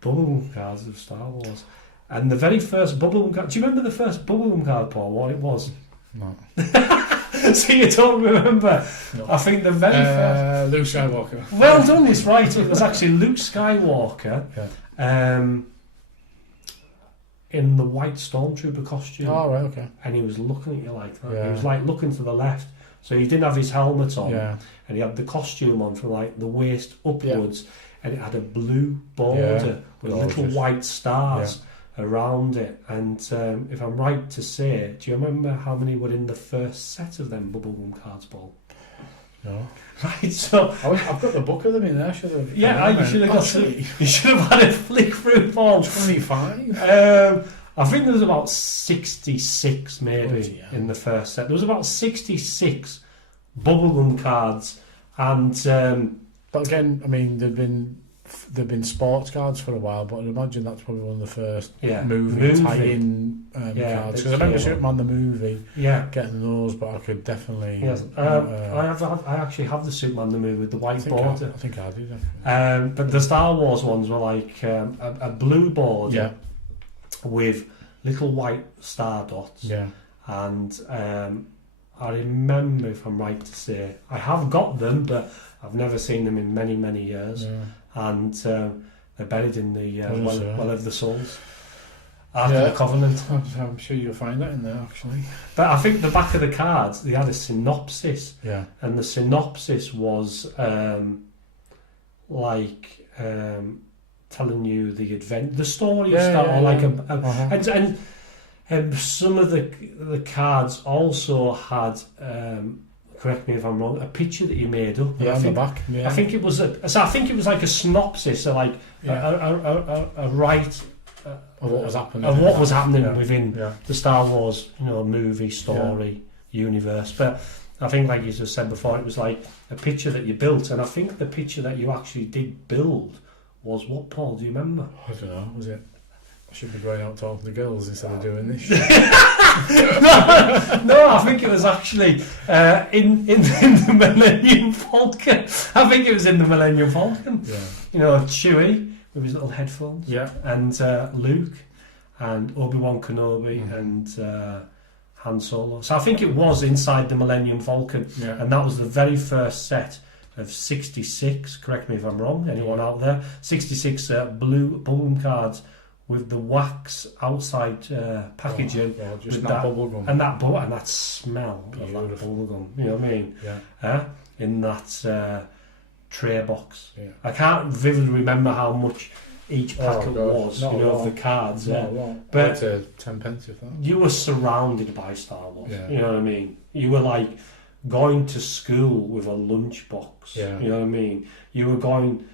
bubblegum cards of Star Wars. And the very first bubblegum card, do you remember the first bubblegum card, Paul, what it was? No. So you don't remember? No. I think the very first... Luke Skywalker. Well done, it's right. It was actually Luke Skywalker in the white stormtrooper costume. Oh, right, okay. And he was looking at you like that. He was like looking to the left. So he didn't have his helmet on. And he had the costume on from like the waist upwards. and it had a blue border with gorgeous. little white stars around it. And if I'm right to say, do you remember how many were in the first set of them bubblegum cards, Paul? No. Right, so I've got the book of them in there. Should have. you should have got. You should have had a flick through, Paul. 25. I think there was about 66 maybe in the first set. There was about 66 bubblegum cards, and but again, I mean, there've been sports cards for a while, but I'd imagine that's probably one of the first movie tie-in cards. Because I remember Superman the movie, getting those, but I could definitely. Yes, I actually have the Superman the movie with the white border. I think I did. But the Star Wars ones were like a blue border with little white star dots. Yeah, and I remember, if I'm right to say, I have got them, but I've never seen them in many, many years. Yeah. And they're buried in the well of the Souls. After the Covenant. I'm sure you'll find that in there, actually. But I think the back of the cards, they had a synopsis. Yeah. And the synopsis was telling you the story of Star Wars. And some of the cards also had, correct me if I'm wrong, a picture that you made up. Yeah, on the back. Yeah. I think it was like a synopsis, a write of what was happening. Of what was happening within the Star Wars, movie story universe. But I think, like you just said before, it was like a picture that you built, and I think the picture that you actually did build was what, Paul? Do you remember? I don't know. Was it? I should be going out talking to girls instead of doing this. No, I think it was actually in the Millennium Falcon. I think it was in the Millennium Falcon. Yeah. Chewie with his little headphones. Yeah. And Luke and Obi-Wan Kenobi and Han Solo. So I think it was inside the Millennium Falcon. Yeah. And that was the very first set of 66, correct me if I'm wrong, anyone out there, 66 blue bubblegum cards with the wax outside packaging, just that bubblegum, and that smell of that bubblegum. You know what I mean? Yeah. In that tray box. Yeah. I can't vividly remember how much each packet was. Of the cards. But 10 pence if that. You were surrounded by Star Wars. Yeah. You know what I mean? You were like going to school with a lunchbox. Yeah. You know what I mean? You were getting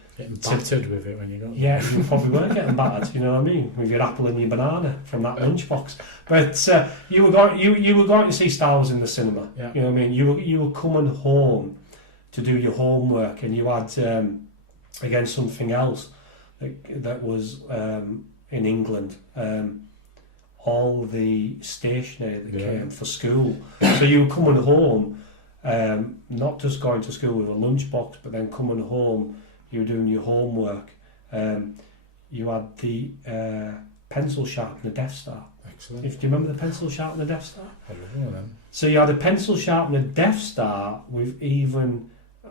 battered with it when you got there. Yeah, you probably were getting battered, you know what I mean, with your apple and your banana from that lunchbox. But you were going to see Star Wars in the cinema. Yeah. You know what I mean? You were coming home to do your homework, and you had again something else that was in England. All the stationery that came for school. So you were coming home, not just going to school with a lunchbox, but then coming home. You were doing your homework. You had the pencil sharpener Death Star. Excellent. Do you remember the pencil sharpener Death Star? I don't know them. So you had a pencil sharpener Death Star with even,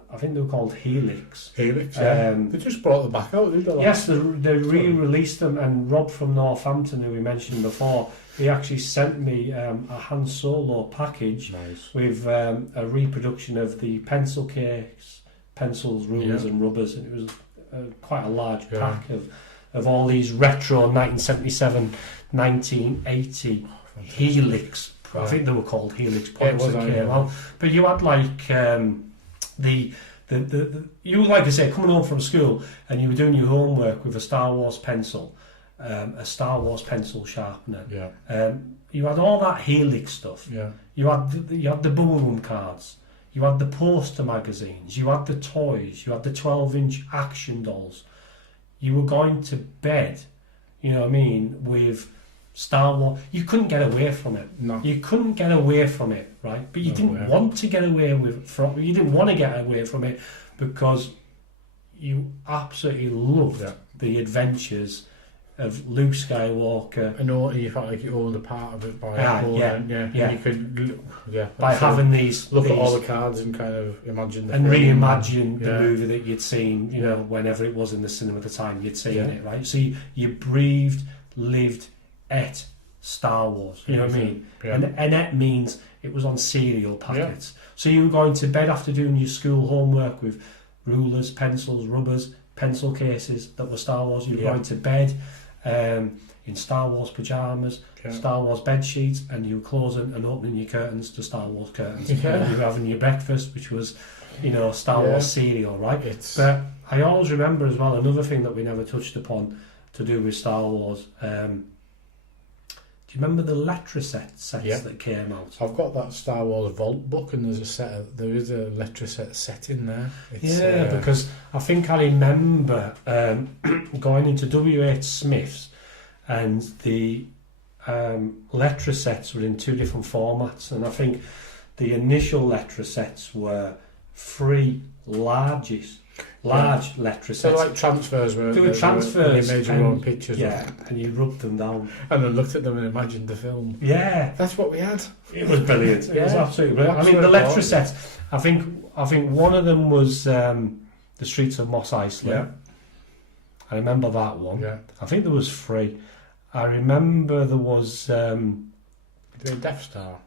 I think they were called Helix. Helix, yeah. They just brought them back out, didn't they? Yes, they re-released them, and Rob from Northampton, who we mentioned before, he actually sent me a Han Solo package with a reproduction of the pencil case, pencils, rulers and rubbers, and it was quite a large pack of all these retro 1977, 1980 Helix. I think they were called Helix products that came out. But you had like you, like I say, coming home from school, and you were doing your homework with a Star Wars pencil, a Star Wars pencil sharpener. Yeah. You had all that Helix stuff. Yeah. You had the bubblegum cards. You had the poster magazines, you had the toys, you had the 12-inch action dolls. You were going to bed, you know what I mean, with Star Wars. You couldn't get away from it. No. You couldn't get away from it, right? But you didn't want to get away from it because you absolutely loved the adventures of Luke Skywalker. And you felt like you owned a part of it by you could by having these at all the cards and kind of imagine reimagine the movie that you'd seen, you know, whenever it was in the cinema at the time you'd seen it, right? So you breathed, lived, ate Star Wars, you know what I mean? Yeah. And that means it was on cereal packets. So you were going to bed after doing your school homework with rulers, pencils, rubbers, pencil cases that were Star Wars. You'd Yeah. go into bed in Star Wars pyjamas, Yeah. Star Wars bed sheets, and you were closing and opening your curtains to Star Wars curtains. Yeah. And you were having your breakfast, which was, Star Yeah. Wars cereal, right? It's But I always remember as well another thing that we never touched upon to do with Star Wars. Do you remember the Letraset sets Yeah. that came out? I've got that Star Wars Vault book, and there is a Letraset set in there. It's, Because I think I remember going into W.H. Smith's, and the Letrasets were in two different formats, and I think the initial Letrasets were 3 large Letrasets. so like transfers where They were transfers, you made your own pictures yeah, and you rubbed them down. and then looked at them and imagined the film. Yeah, That's what we had. it was brilliant. It was Yeah. absolutely brilliant. I mean, the Letrasets. I think one of them was the Streets of Mos Eisley. Yeah. I remember that one. Yeah. I think there was 3. I remember there was. The Death Star.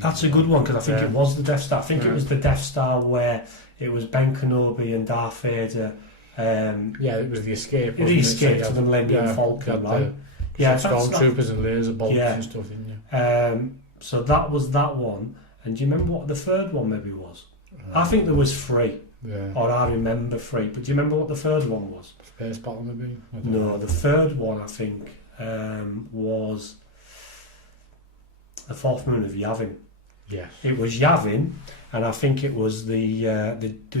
That's a good one because I think Yeah. it was the Death Star. I think Yeah. it was the Death Star where it was Ben Kenobi and Darth Vader. Yeah, it was the escape. The wasn't it? escape So to the Millennium Falcon, got right? The Yeah, stormtroopers and laser bolts Yeah. and stuff, didn't you? So that was that one. And do you remember what the third one maybe was? I think there was 3, Yeah. or I remember 3. But do you remember what the third one was? Space Battle, maybe. I don't No, know. the third one I think was the Fourth Moon of Yavin. Yes. It was Yavin, and I think it was the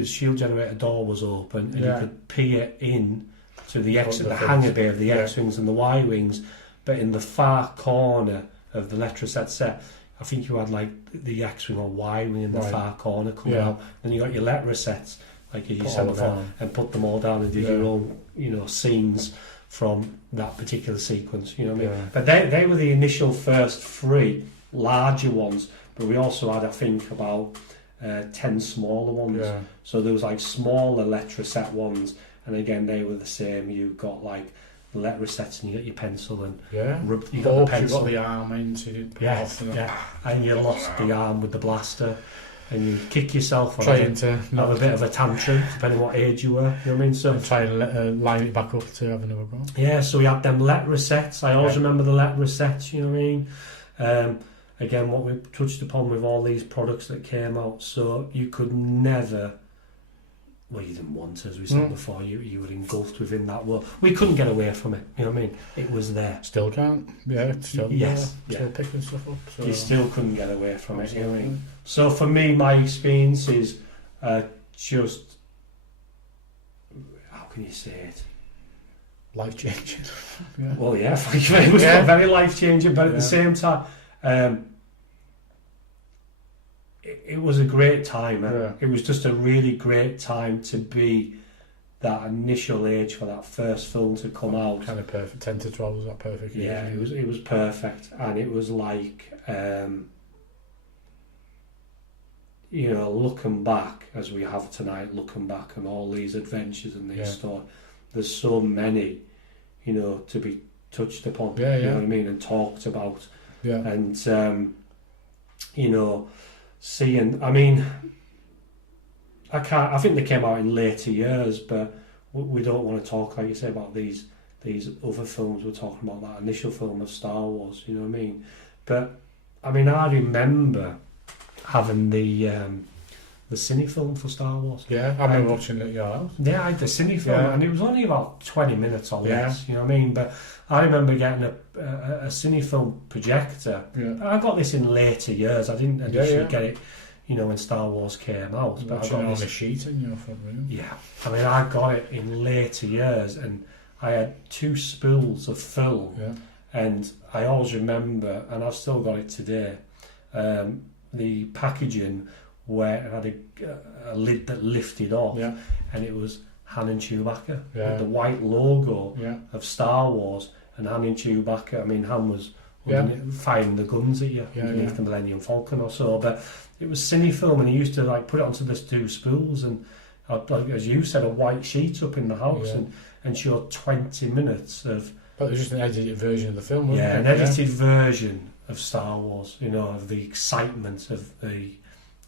shield generator door was open, and Yeah. you could peer in to the The things. hangar bay of the Yeah. X-wings and the Y-wings, but in the far corner of the Letraset set, I think you had like the X-wing or Y-wing in the Right. far corner coming Yeah. out, and you got your Letrasets, like you Put said all before, down. and put them all down and did Yeah. your own, scenes from that particular sequence. You know what I mean? Yeah. But they were the initial first 3 larger ones, but we also had, I think, about 10 smaller ones. Yeah. So there was like smaller Letraset ones, and again they were the same. You got like the Letrasets, and you got your pencil, and Yeah. you got the Bolts, you pencil, got the arm in, so you didn't put yeah, off. yeah, and you lost the arm with the blaster, and you kick yourself, or Trying to have a bit of a tantrum, depending what age you were. You know what I mean? So and try and line it back up to have another go. yeah, so we had them Letrasets. I always Yeah. remember the Letrasets, you know what I mean? Again, what we touched upon with all these products that came out, so you could never, well, you didn't want to, as we said before, you were engulfed within that world. We couldn't get away from it, you know what I mean? It was there. Still can't. Yeah, it's still Yes, still picking stuff up. So. You still couldn't get away from it, you know what I mean? Absolutely. So for me, my experience is just, how can you say it? Life changing. Yeah. Well, yeah, it was Yeah. very life-changing, but at Yeah. the same time, it was a great time. Yeah. It was just a really great time to be that initial age for that first film to come out. Kind of perfect. 10 to 12 was that perfect? Yeah, it was perfect, and it was like, looking back as we have tonight, looking back on all these adventures and these stories. There's so many, to be touched upon. Yeah, You yeah. know what I mean, and talked about. Yeah. And seeing, I mean, I think they came out in later years, but we don't want to talk, like you say, about these other films. We're talking about that initial film of Star Wars, you know what I mean? But I mean, I remember having the cine film for Star Wars. Yeah, I remember watching it at your house. Yeah, I had the cine film, Yeah. and it was only about 20 minutes or Yeah. less, you know what I mean? But I remember getting a cine film projector. Yeah. I got this in later years. I didn't initially yeah. get it, when Star Wars came out. But I Watching it got on this. a sheet in your front room. Yeah, I mean, I got it in later years, and I had 2 spools of film, Yeah. and I always remember, and I've still got it today, the packaging where it had a lid that lifted off, Yeah. and it was Han and Chewbacca, Yeah. with the white logo Yeah. of Star Wars, and Han and Chewbacca. I mean, Han was Yeah. firing the guns at you Yeah, underneath yeah. the Millennium Falcon or so, but it was cine film, and he used to like put it onto the 2 spools, and like as you said, a white sheet up in the house, Yeah. and showed 20 minutes of But it was just an edited version of the film, wasn't an it? edited version of Star Wars, of the excitement of the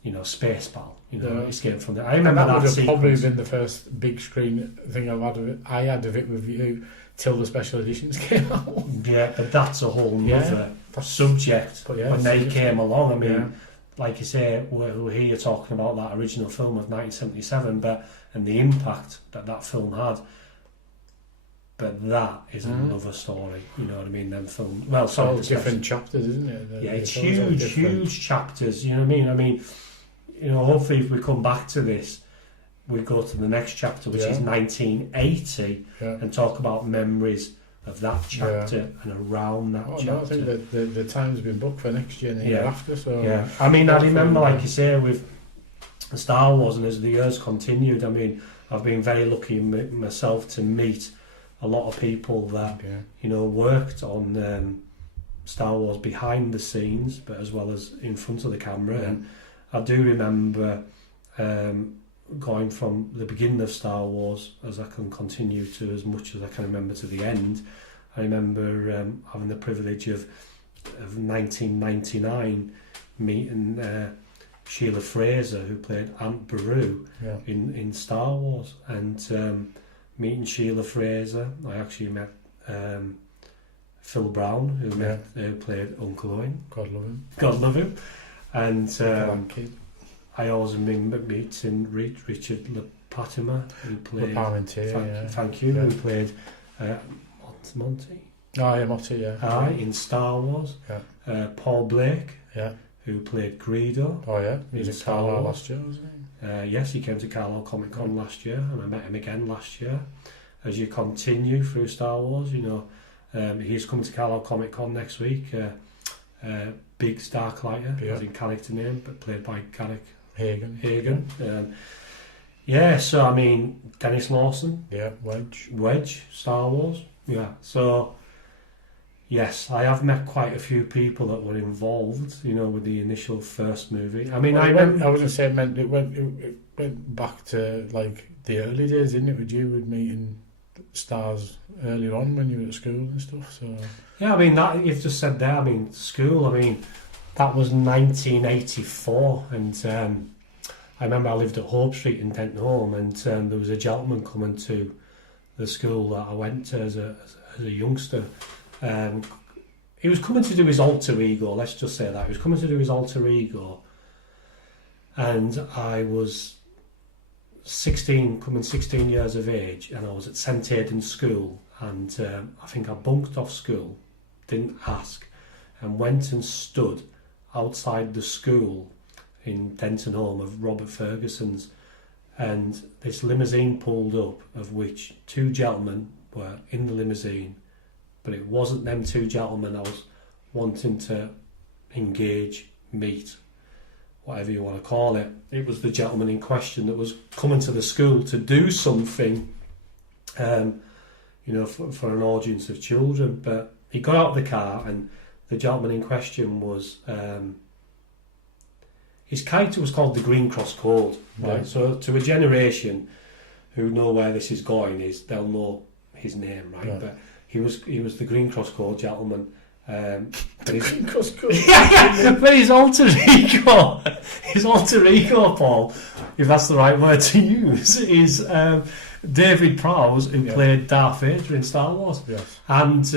Spaceball, Yeah. Escape from the... I remember that that would have probably sequence. been the first big screen thing I had of it with you till the special editions came out. Yeah, but that's a whole nother subject. But yeah, when they came along, I mean, yeah. like you say, we're here talking about that original film of 1977, and the impact that film had. But that is another story, you know what I mean? Them films, well, It's all different chapters, isn't it? Yeah, it's huge chapters. You know what I mean? Hopefully, if we come back to this, we go to the next chapter, which is 1980, and talk about memories of that chapter and around that chapter. No, I think that the time's been booked for next year and the year after. So yeah, I mean, I remember, like you say, with Star Wars, and as the years continued, I mean, I've been very lucky myself to meet a lot of people that worked on Star Wars behind the scenes, but as well as in front of the camera. And I do remember going from the beginning of Star Wars, as I can continue to as much as I can remember, to the end. I remember having the privilege of 1999 meeting Sheila Fraser, who played Aunt Beru in Star Wars, and meeting Sheila Fraser, I actually met Phil Brown, who played Uncle Owen. God love him. God love him. And I always remember meeting Richard Latimer, who played thank you, who played Monty. Oh yeah, Monty, yeah. In Star Wars. Yeah. Paul Blake, yeah, who played Greedo. Oh yeah, he was at Carlisle last year, wasn't he? Yes, he came to Carlisle Comic Con last year, and I met him again last year. As you continue through Star Wars, he's coming to Carlisle Comic Con next week. Big Starklighter, as in character name, but played by Carrick Hagen. So I mean, Dennis Lawson. Yeah, Wedge, Star Wars. Yeah, so yes, I have met quite a few people that were involved, with the initial first movie. I mean, I wasn't saying it went back to like the early days, didn't it? With meeting stars earlier on when you were at school and stuff. So yeah, I mean, that you've just said there. I mean, school. I mean, that was 1984, and I remember I lived at Hope Street in Denton Home, and there was a gentleman coming to the school that I went to as a youngster. He was coming to do his alter ego, let's just say that. He was coming to do his alter ego, and I was 16 years of age, and I was at St Aidan's school, and I think I bunked off school, didn't ask, and went and stood outside the school in Denton Home of Robert Ferguson's, and this limousine pulled up, of which two gentlemen were in the limousine, but it wasn't them two gentlemen I was wanting to engage, meet, whatever you want to call it. It was the gentleman in question that was coming to the school to do something, for an audience of children. But he got out of the car, and the gentleman in question was, his character was called the Green Cross Code, right? So to a generation who know where this is going, they'll know his name, right? But he was the Green Cross Code gentleman. But his alter ego, Paul, if that's the right word to use, is David Prowse, who played Darth Vader in Star Wars. Yes. And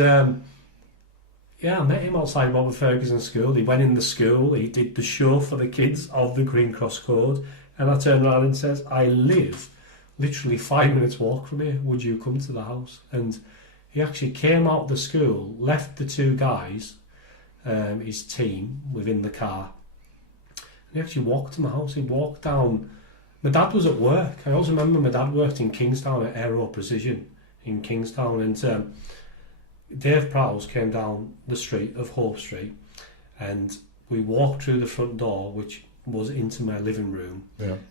I met him outside Robert Ferguson's school. He went in the school, he did the show for the kids of the Green Cross Code, and I turned around and says, I live literally 5 minutes walk from here, would you come to the house? And he actually came out of the school, left the two guys, his team, within the car, and he actually walked to my house. He walked down. My dad was at work. I also remember my dad worked in Kingstown at Aero Precision in Kingstown, and Dave Prowse came down the street of Hope Street, and we walked through the front door, which was into my living room,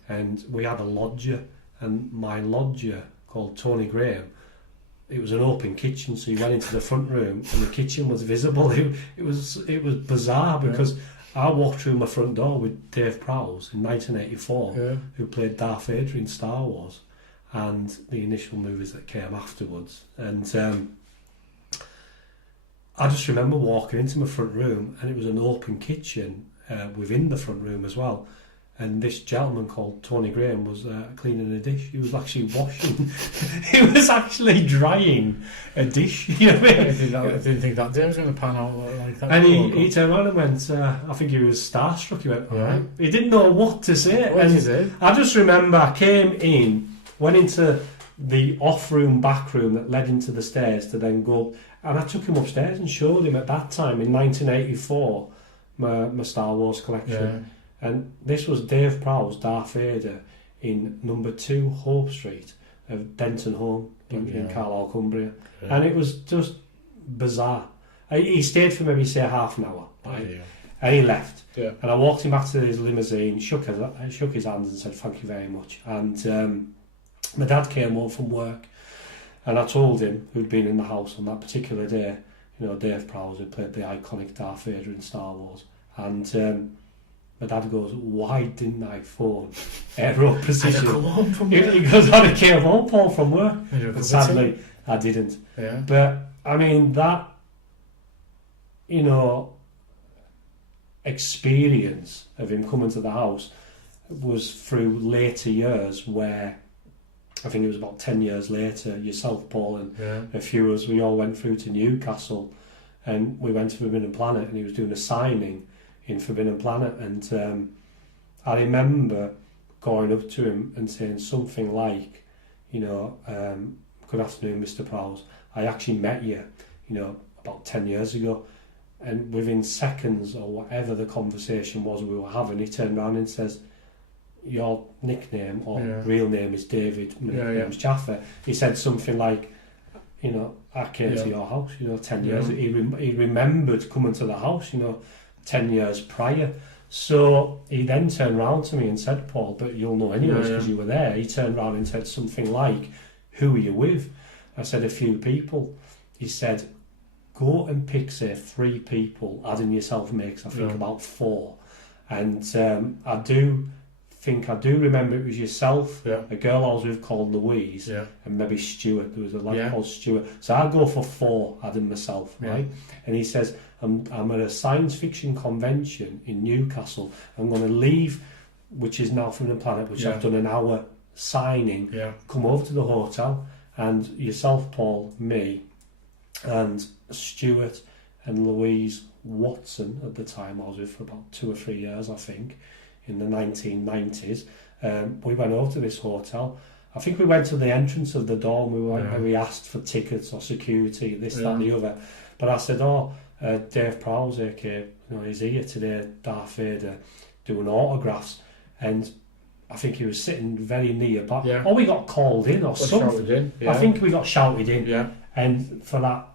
and we had a lodger, and my lodger, called Tony Graham, it was an open kitchen, so you went into the front room and the kitchen was visible. It was bizarre, because I walked through my front door with Dave Prowse in 1984, who played Darth Vader in Star Wars and the initial movies that came afterwards. And I just remember walking into my front room, and it was an open kitchen within the front room as well. and this gentleman called Tony Graham was cleaning a dish. He was actually washing. He was actually drying a dish. You know what I mean? I didn't think that day was going to pan out like that. And he turned around and went, I think he was starstruck. He went, all Yeah. right. He didn't know what to say. What did And he say? I just remember I came in, went into the off-room, back room that led into the stairs to then go up, and I took him upstairs and showed him at that time in 1984 my Star Wars collection. Yeah. And this was Dave Prowse, Darth Vader, in number 2 Hope Street of Denton Home in Carlisle, Cumbria. Yeah. And it was just bizarre. He stayed for maybe, say, half an hour, right? Yeah. And he left. Yeah. And I walked him back to his limousine, shook his hands and said, thank you very much. And my dad came home from work, and I told him, who'd been in the house on that particular day, you know, Dave Prowse had played the iconic Darth Vader in Star Wars. And my dad goes, why didn't I phone Aero Precision? He goes, I came home, Paul, from work. But sadly, I didn't. Yeah. But, I mean, that, you know, experience of him coming to the house was through later years where, I think it was about 10 years later, yourself, Paul, and a few of us, we all went through to Newcastle, and we went to Forbidden Planet, and he was doing a signing in Forbidden Planet, and I remember going up to him and saying something like, you know, good afternoon, Mr. Prowse, I actually met you, you know, about 10 years ago, and within seconds or whatever the conversation was we were having, he turned around and says, your nickname or real name is David, my nickname's JAFFA. He said something like, you know, I came to your house, you know, 10 years. He remembered coming to the house, you know, 10 years prior. So he then turned round to me and said, Paul, but you'll know anyways because you were there. He turned round and said something like, who are you with? I said, a few people. He said, go and pick, say, 3 people, adding yourself makes, I think, about 4. And I do remember it was yourself, a girl I was with called Louise, and maybe Stuart. There was a lad called Stuart. So I'd go for 4, adding myself, right? And he says, I'm at a science fiction convention in Newcastle. I'm going to leave, which is now from the planet, which I've done an hour signing, come over to the hotel, and yourself, Paul, me, and Stuart and Louise Watson at the time I was with for about 2 or 3 years, I think, in the 1990s. We went over to this hotel. I think we went to the entrance of the door and we asked for tickets or security, this, that and the other. But I said, Dave Prowse, you know, he's here today, Darth Vader, doing autographs. And I think he was sitting very nearby. Or we got called in or something. I think we got shouted in. And for that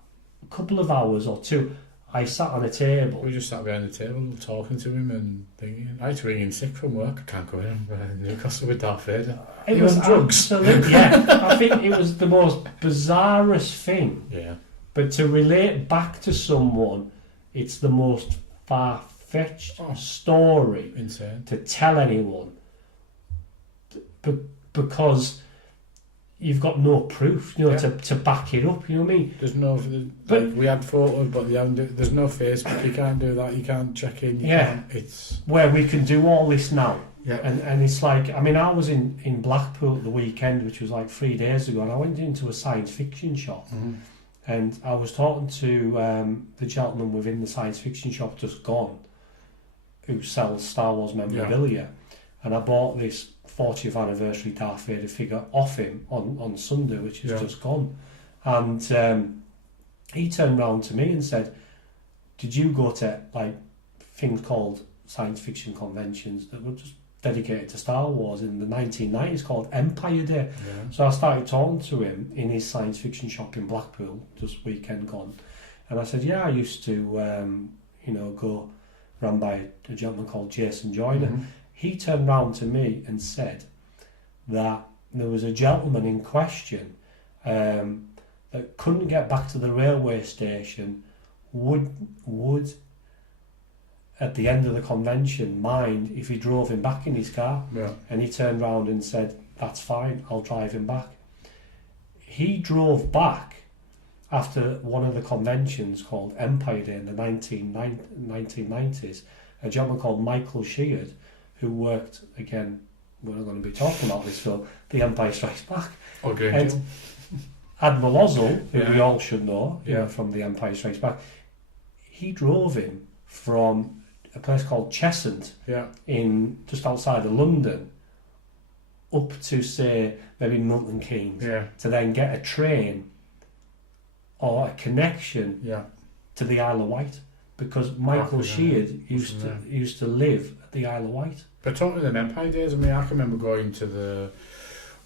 couple of hours or 2, I sat on a table. We just sat behind the table talking to him and thinking. I had to ring in sick from work. I can't go in Newcastle with Darth Vader. It was drugs. I think it was the most bizarrest thing. Yeah. But to relate back to someone, it's the most far-fetched story to tell anyone. Because you've got no proof, you know, to back it up. You know what I mean? There's no. But we had photos, but there's no Facebook. You can't do that. You can't check in. It's where we can do all this now. And it's like, I mean, I was in Blackpool at the weekend, which was like 3 days ago, and I went into a science fiction shop, and I was talking to the gentleman within the science fiction shop just gone, who sells Star Wars memorabilia, and I bought this 40th anniversary Darth Vader figure off him on Sunday, which is just gone. And he turned round to me and said, did you go to like things called science fiction conventions that were just dedicated to Star Wars in the 1990s called Empire Day? So I started talking to him in his science fiction shop in Blackpool, just weekend gone, and I said, I used to you know, go run by a gentleman called Jason Joyner. He turned round to me and said that there was a gentleman in question that couldn't get back to the railway station, would at the end of the convention mind if he drove him back in his car. And he turned round and said, that's fine, I'll drive him back. He drove back after one of the conventions called Empire Day in the 1990s, a gentleman called Michael Sheard, who worked, again, we're not going to be talking about this film, The Empire Strikes Back. Okay. And Admiral Ozzel, who Yeah. we all should know, Yeah. from The Empire Strikes Back, he drove him from a place called Cheshunt Yeah. in just outside of London up to, say, maybe Milton Keynes, Yeah. to then get a train or a connection Yeah. to the Isle of Wight, because Michael Sheard Wasn't used to live at the Isle of Wight. But talking to them Empire days, I mean, I can remember going to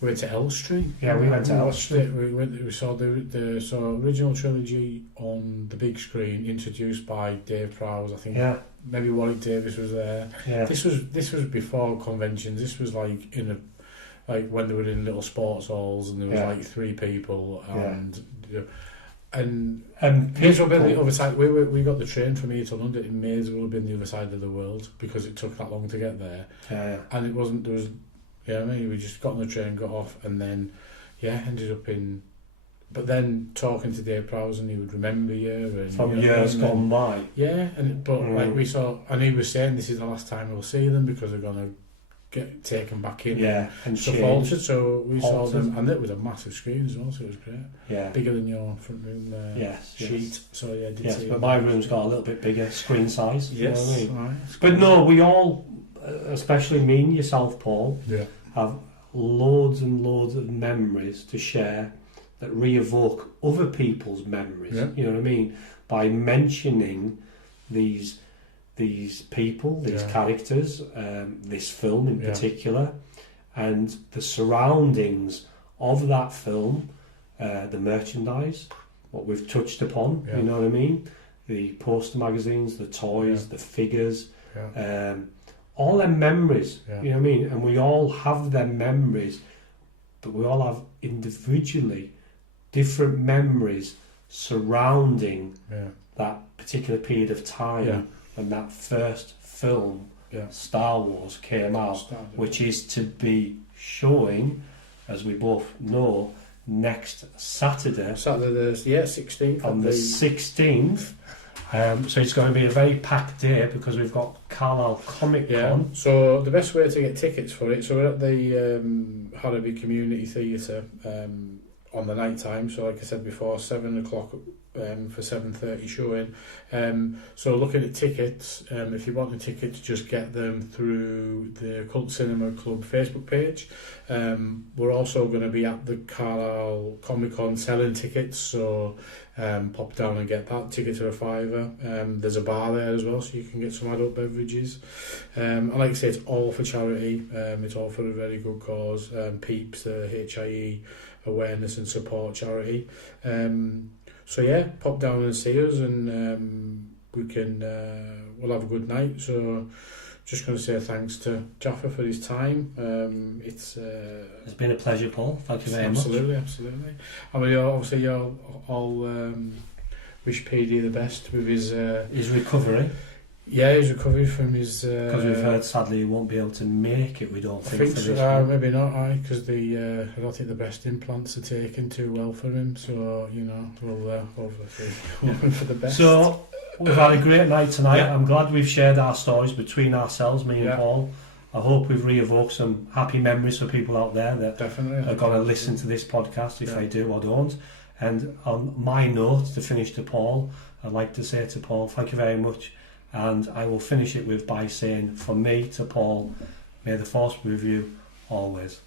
we went to Elstree. Yeah, we went to Elstree. We saw the original trilogy on the big screen, introduced by Dave Prowse. I think maybe Warwick Davis was there. Yeah. This was before conventions. This was like when they were in little sports halls and there was like 3 people and Mays will been the other side. We got the train from here to London. It may as well have been the other side of the world because it took that long to get there. Yeah. And it wasn't. There was. Yeah, I mean, we just got on the train, got off, and then ended up in. But then talking to Dave Prowse, and he would remember you and from years gone by. Yeah, like we saw, and he was saying this is the last time we'll see them because they're gonna get taken back in. Yeah, and stuff altered. So we saw them, and it was a massive screen as well, so it was great. Yeah, bigger than your front room sheet. Yes. So yeah, I did see but it. my room's got a little bit bigger screen size. Yes, you know what I mean? right. But no, we all, especially me and yourself, Paul, have loads and loads of memories to share that re-evoke other people's memories. Yeah. You know what I mean? By mentioning these people, these characters, this film in particular, and the surroundings of that film, the merchandise, what we've touched upon. You know what I mean? The poster magazines, the toys, the figures. All their memories, you know what I mean? And we all have their memories, but we all have individually different memories surrounding that particular period of time when that first film, Star Wars, came out, which is to be showing, as we both know, next Saturday. Saturday, 16th. On the 16th. So it's going to be a very packed day because we've got Carlisle Comic Con. So the best way to get tickets for it, so we're at the Harrowby Community Theatre on the night time. So like I said before, 7 o'clock for 7:30 showing. So looking at tickets, if you want the tickets, just get them through the Cult Cinema Club Facebook page. We're also going to be at the Carlisle Comic Con selling tickets, so pop down and get that. Tickets are £5. There's a bar there as well, so you can get some adult beverages. And like I say, it's all for charity. It's all for a very good cause. PEEPS, the HIE awareness and support charity. So yeah, pop down and see us, and we'll have a good night. So just going to say thanks to JAFFA for his time. It's been a pleasure, Paul. Thank you very much. Absolutely. I mean, obviously, you all wish PD the best with his recovery. Yeah, his recovery from his. Because we've heard, sadly, he won't be able to make it. We don't think for this one. Maybe not. Because I don't think the breast implants are taken too well for him. So we'll obviously hoping for the best. So we've had a great night tonight. I'm glad we've shared our stories between ourselves, me and Paul. I hope we've re-evoked some happy memories for people out there that definitely are going to listen to this podcast, if they do or don't. And on my note, to finish to Paul, I'd like to say to Paul, thank you very much. And I will finish it by saying, from me to Paul, may the force be with you always.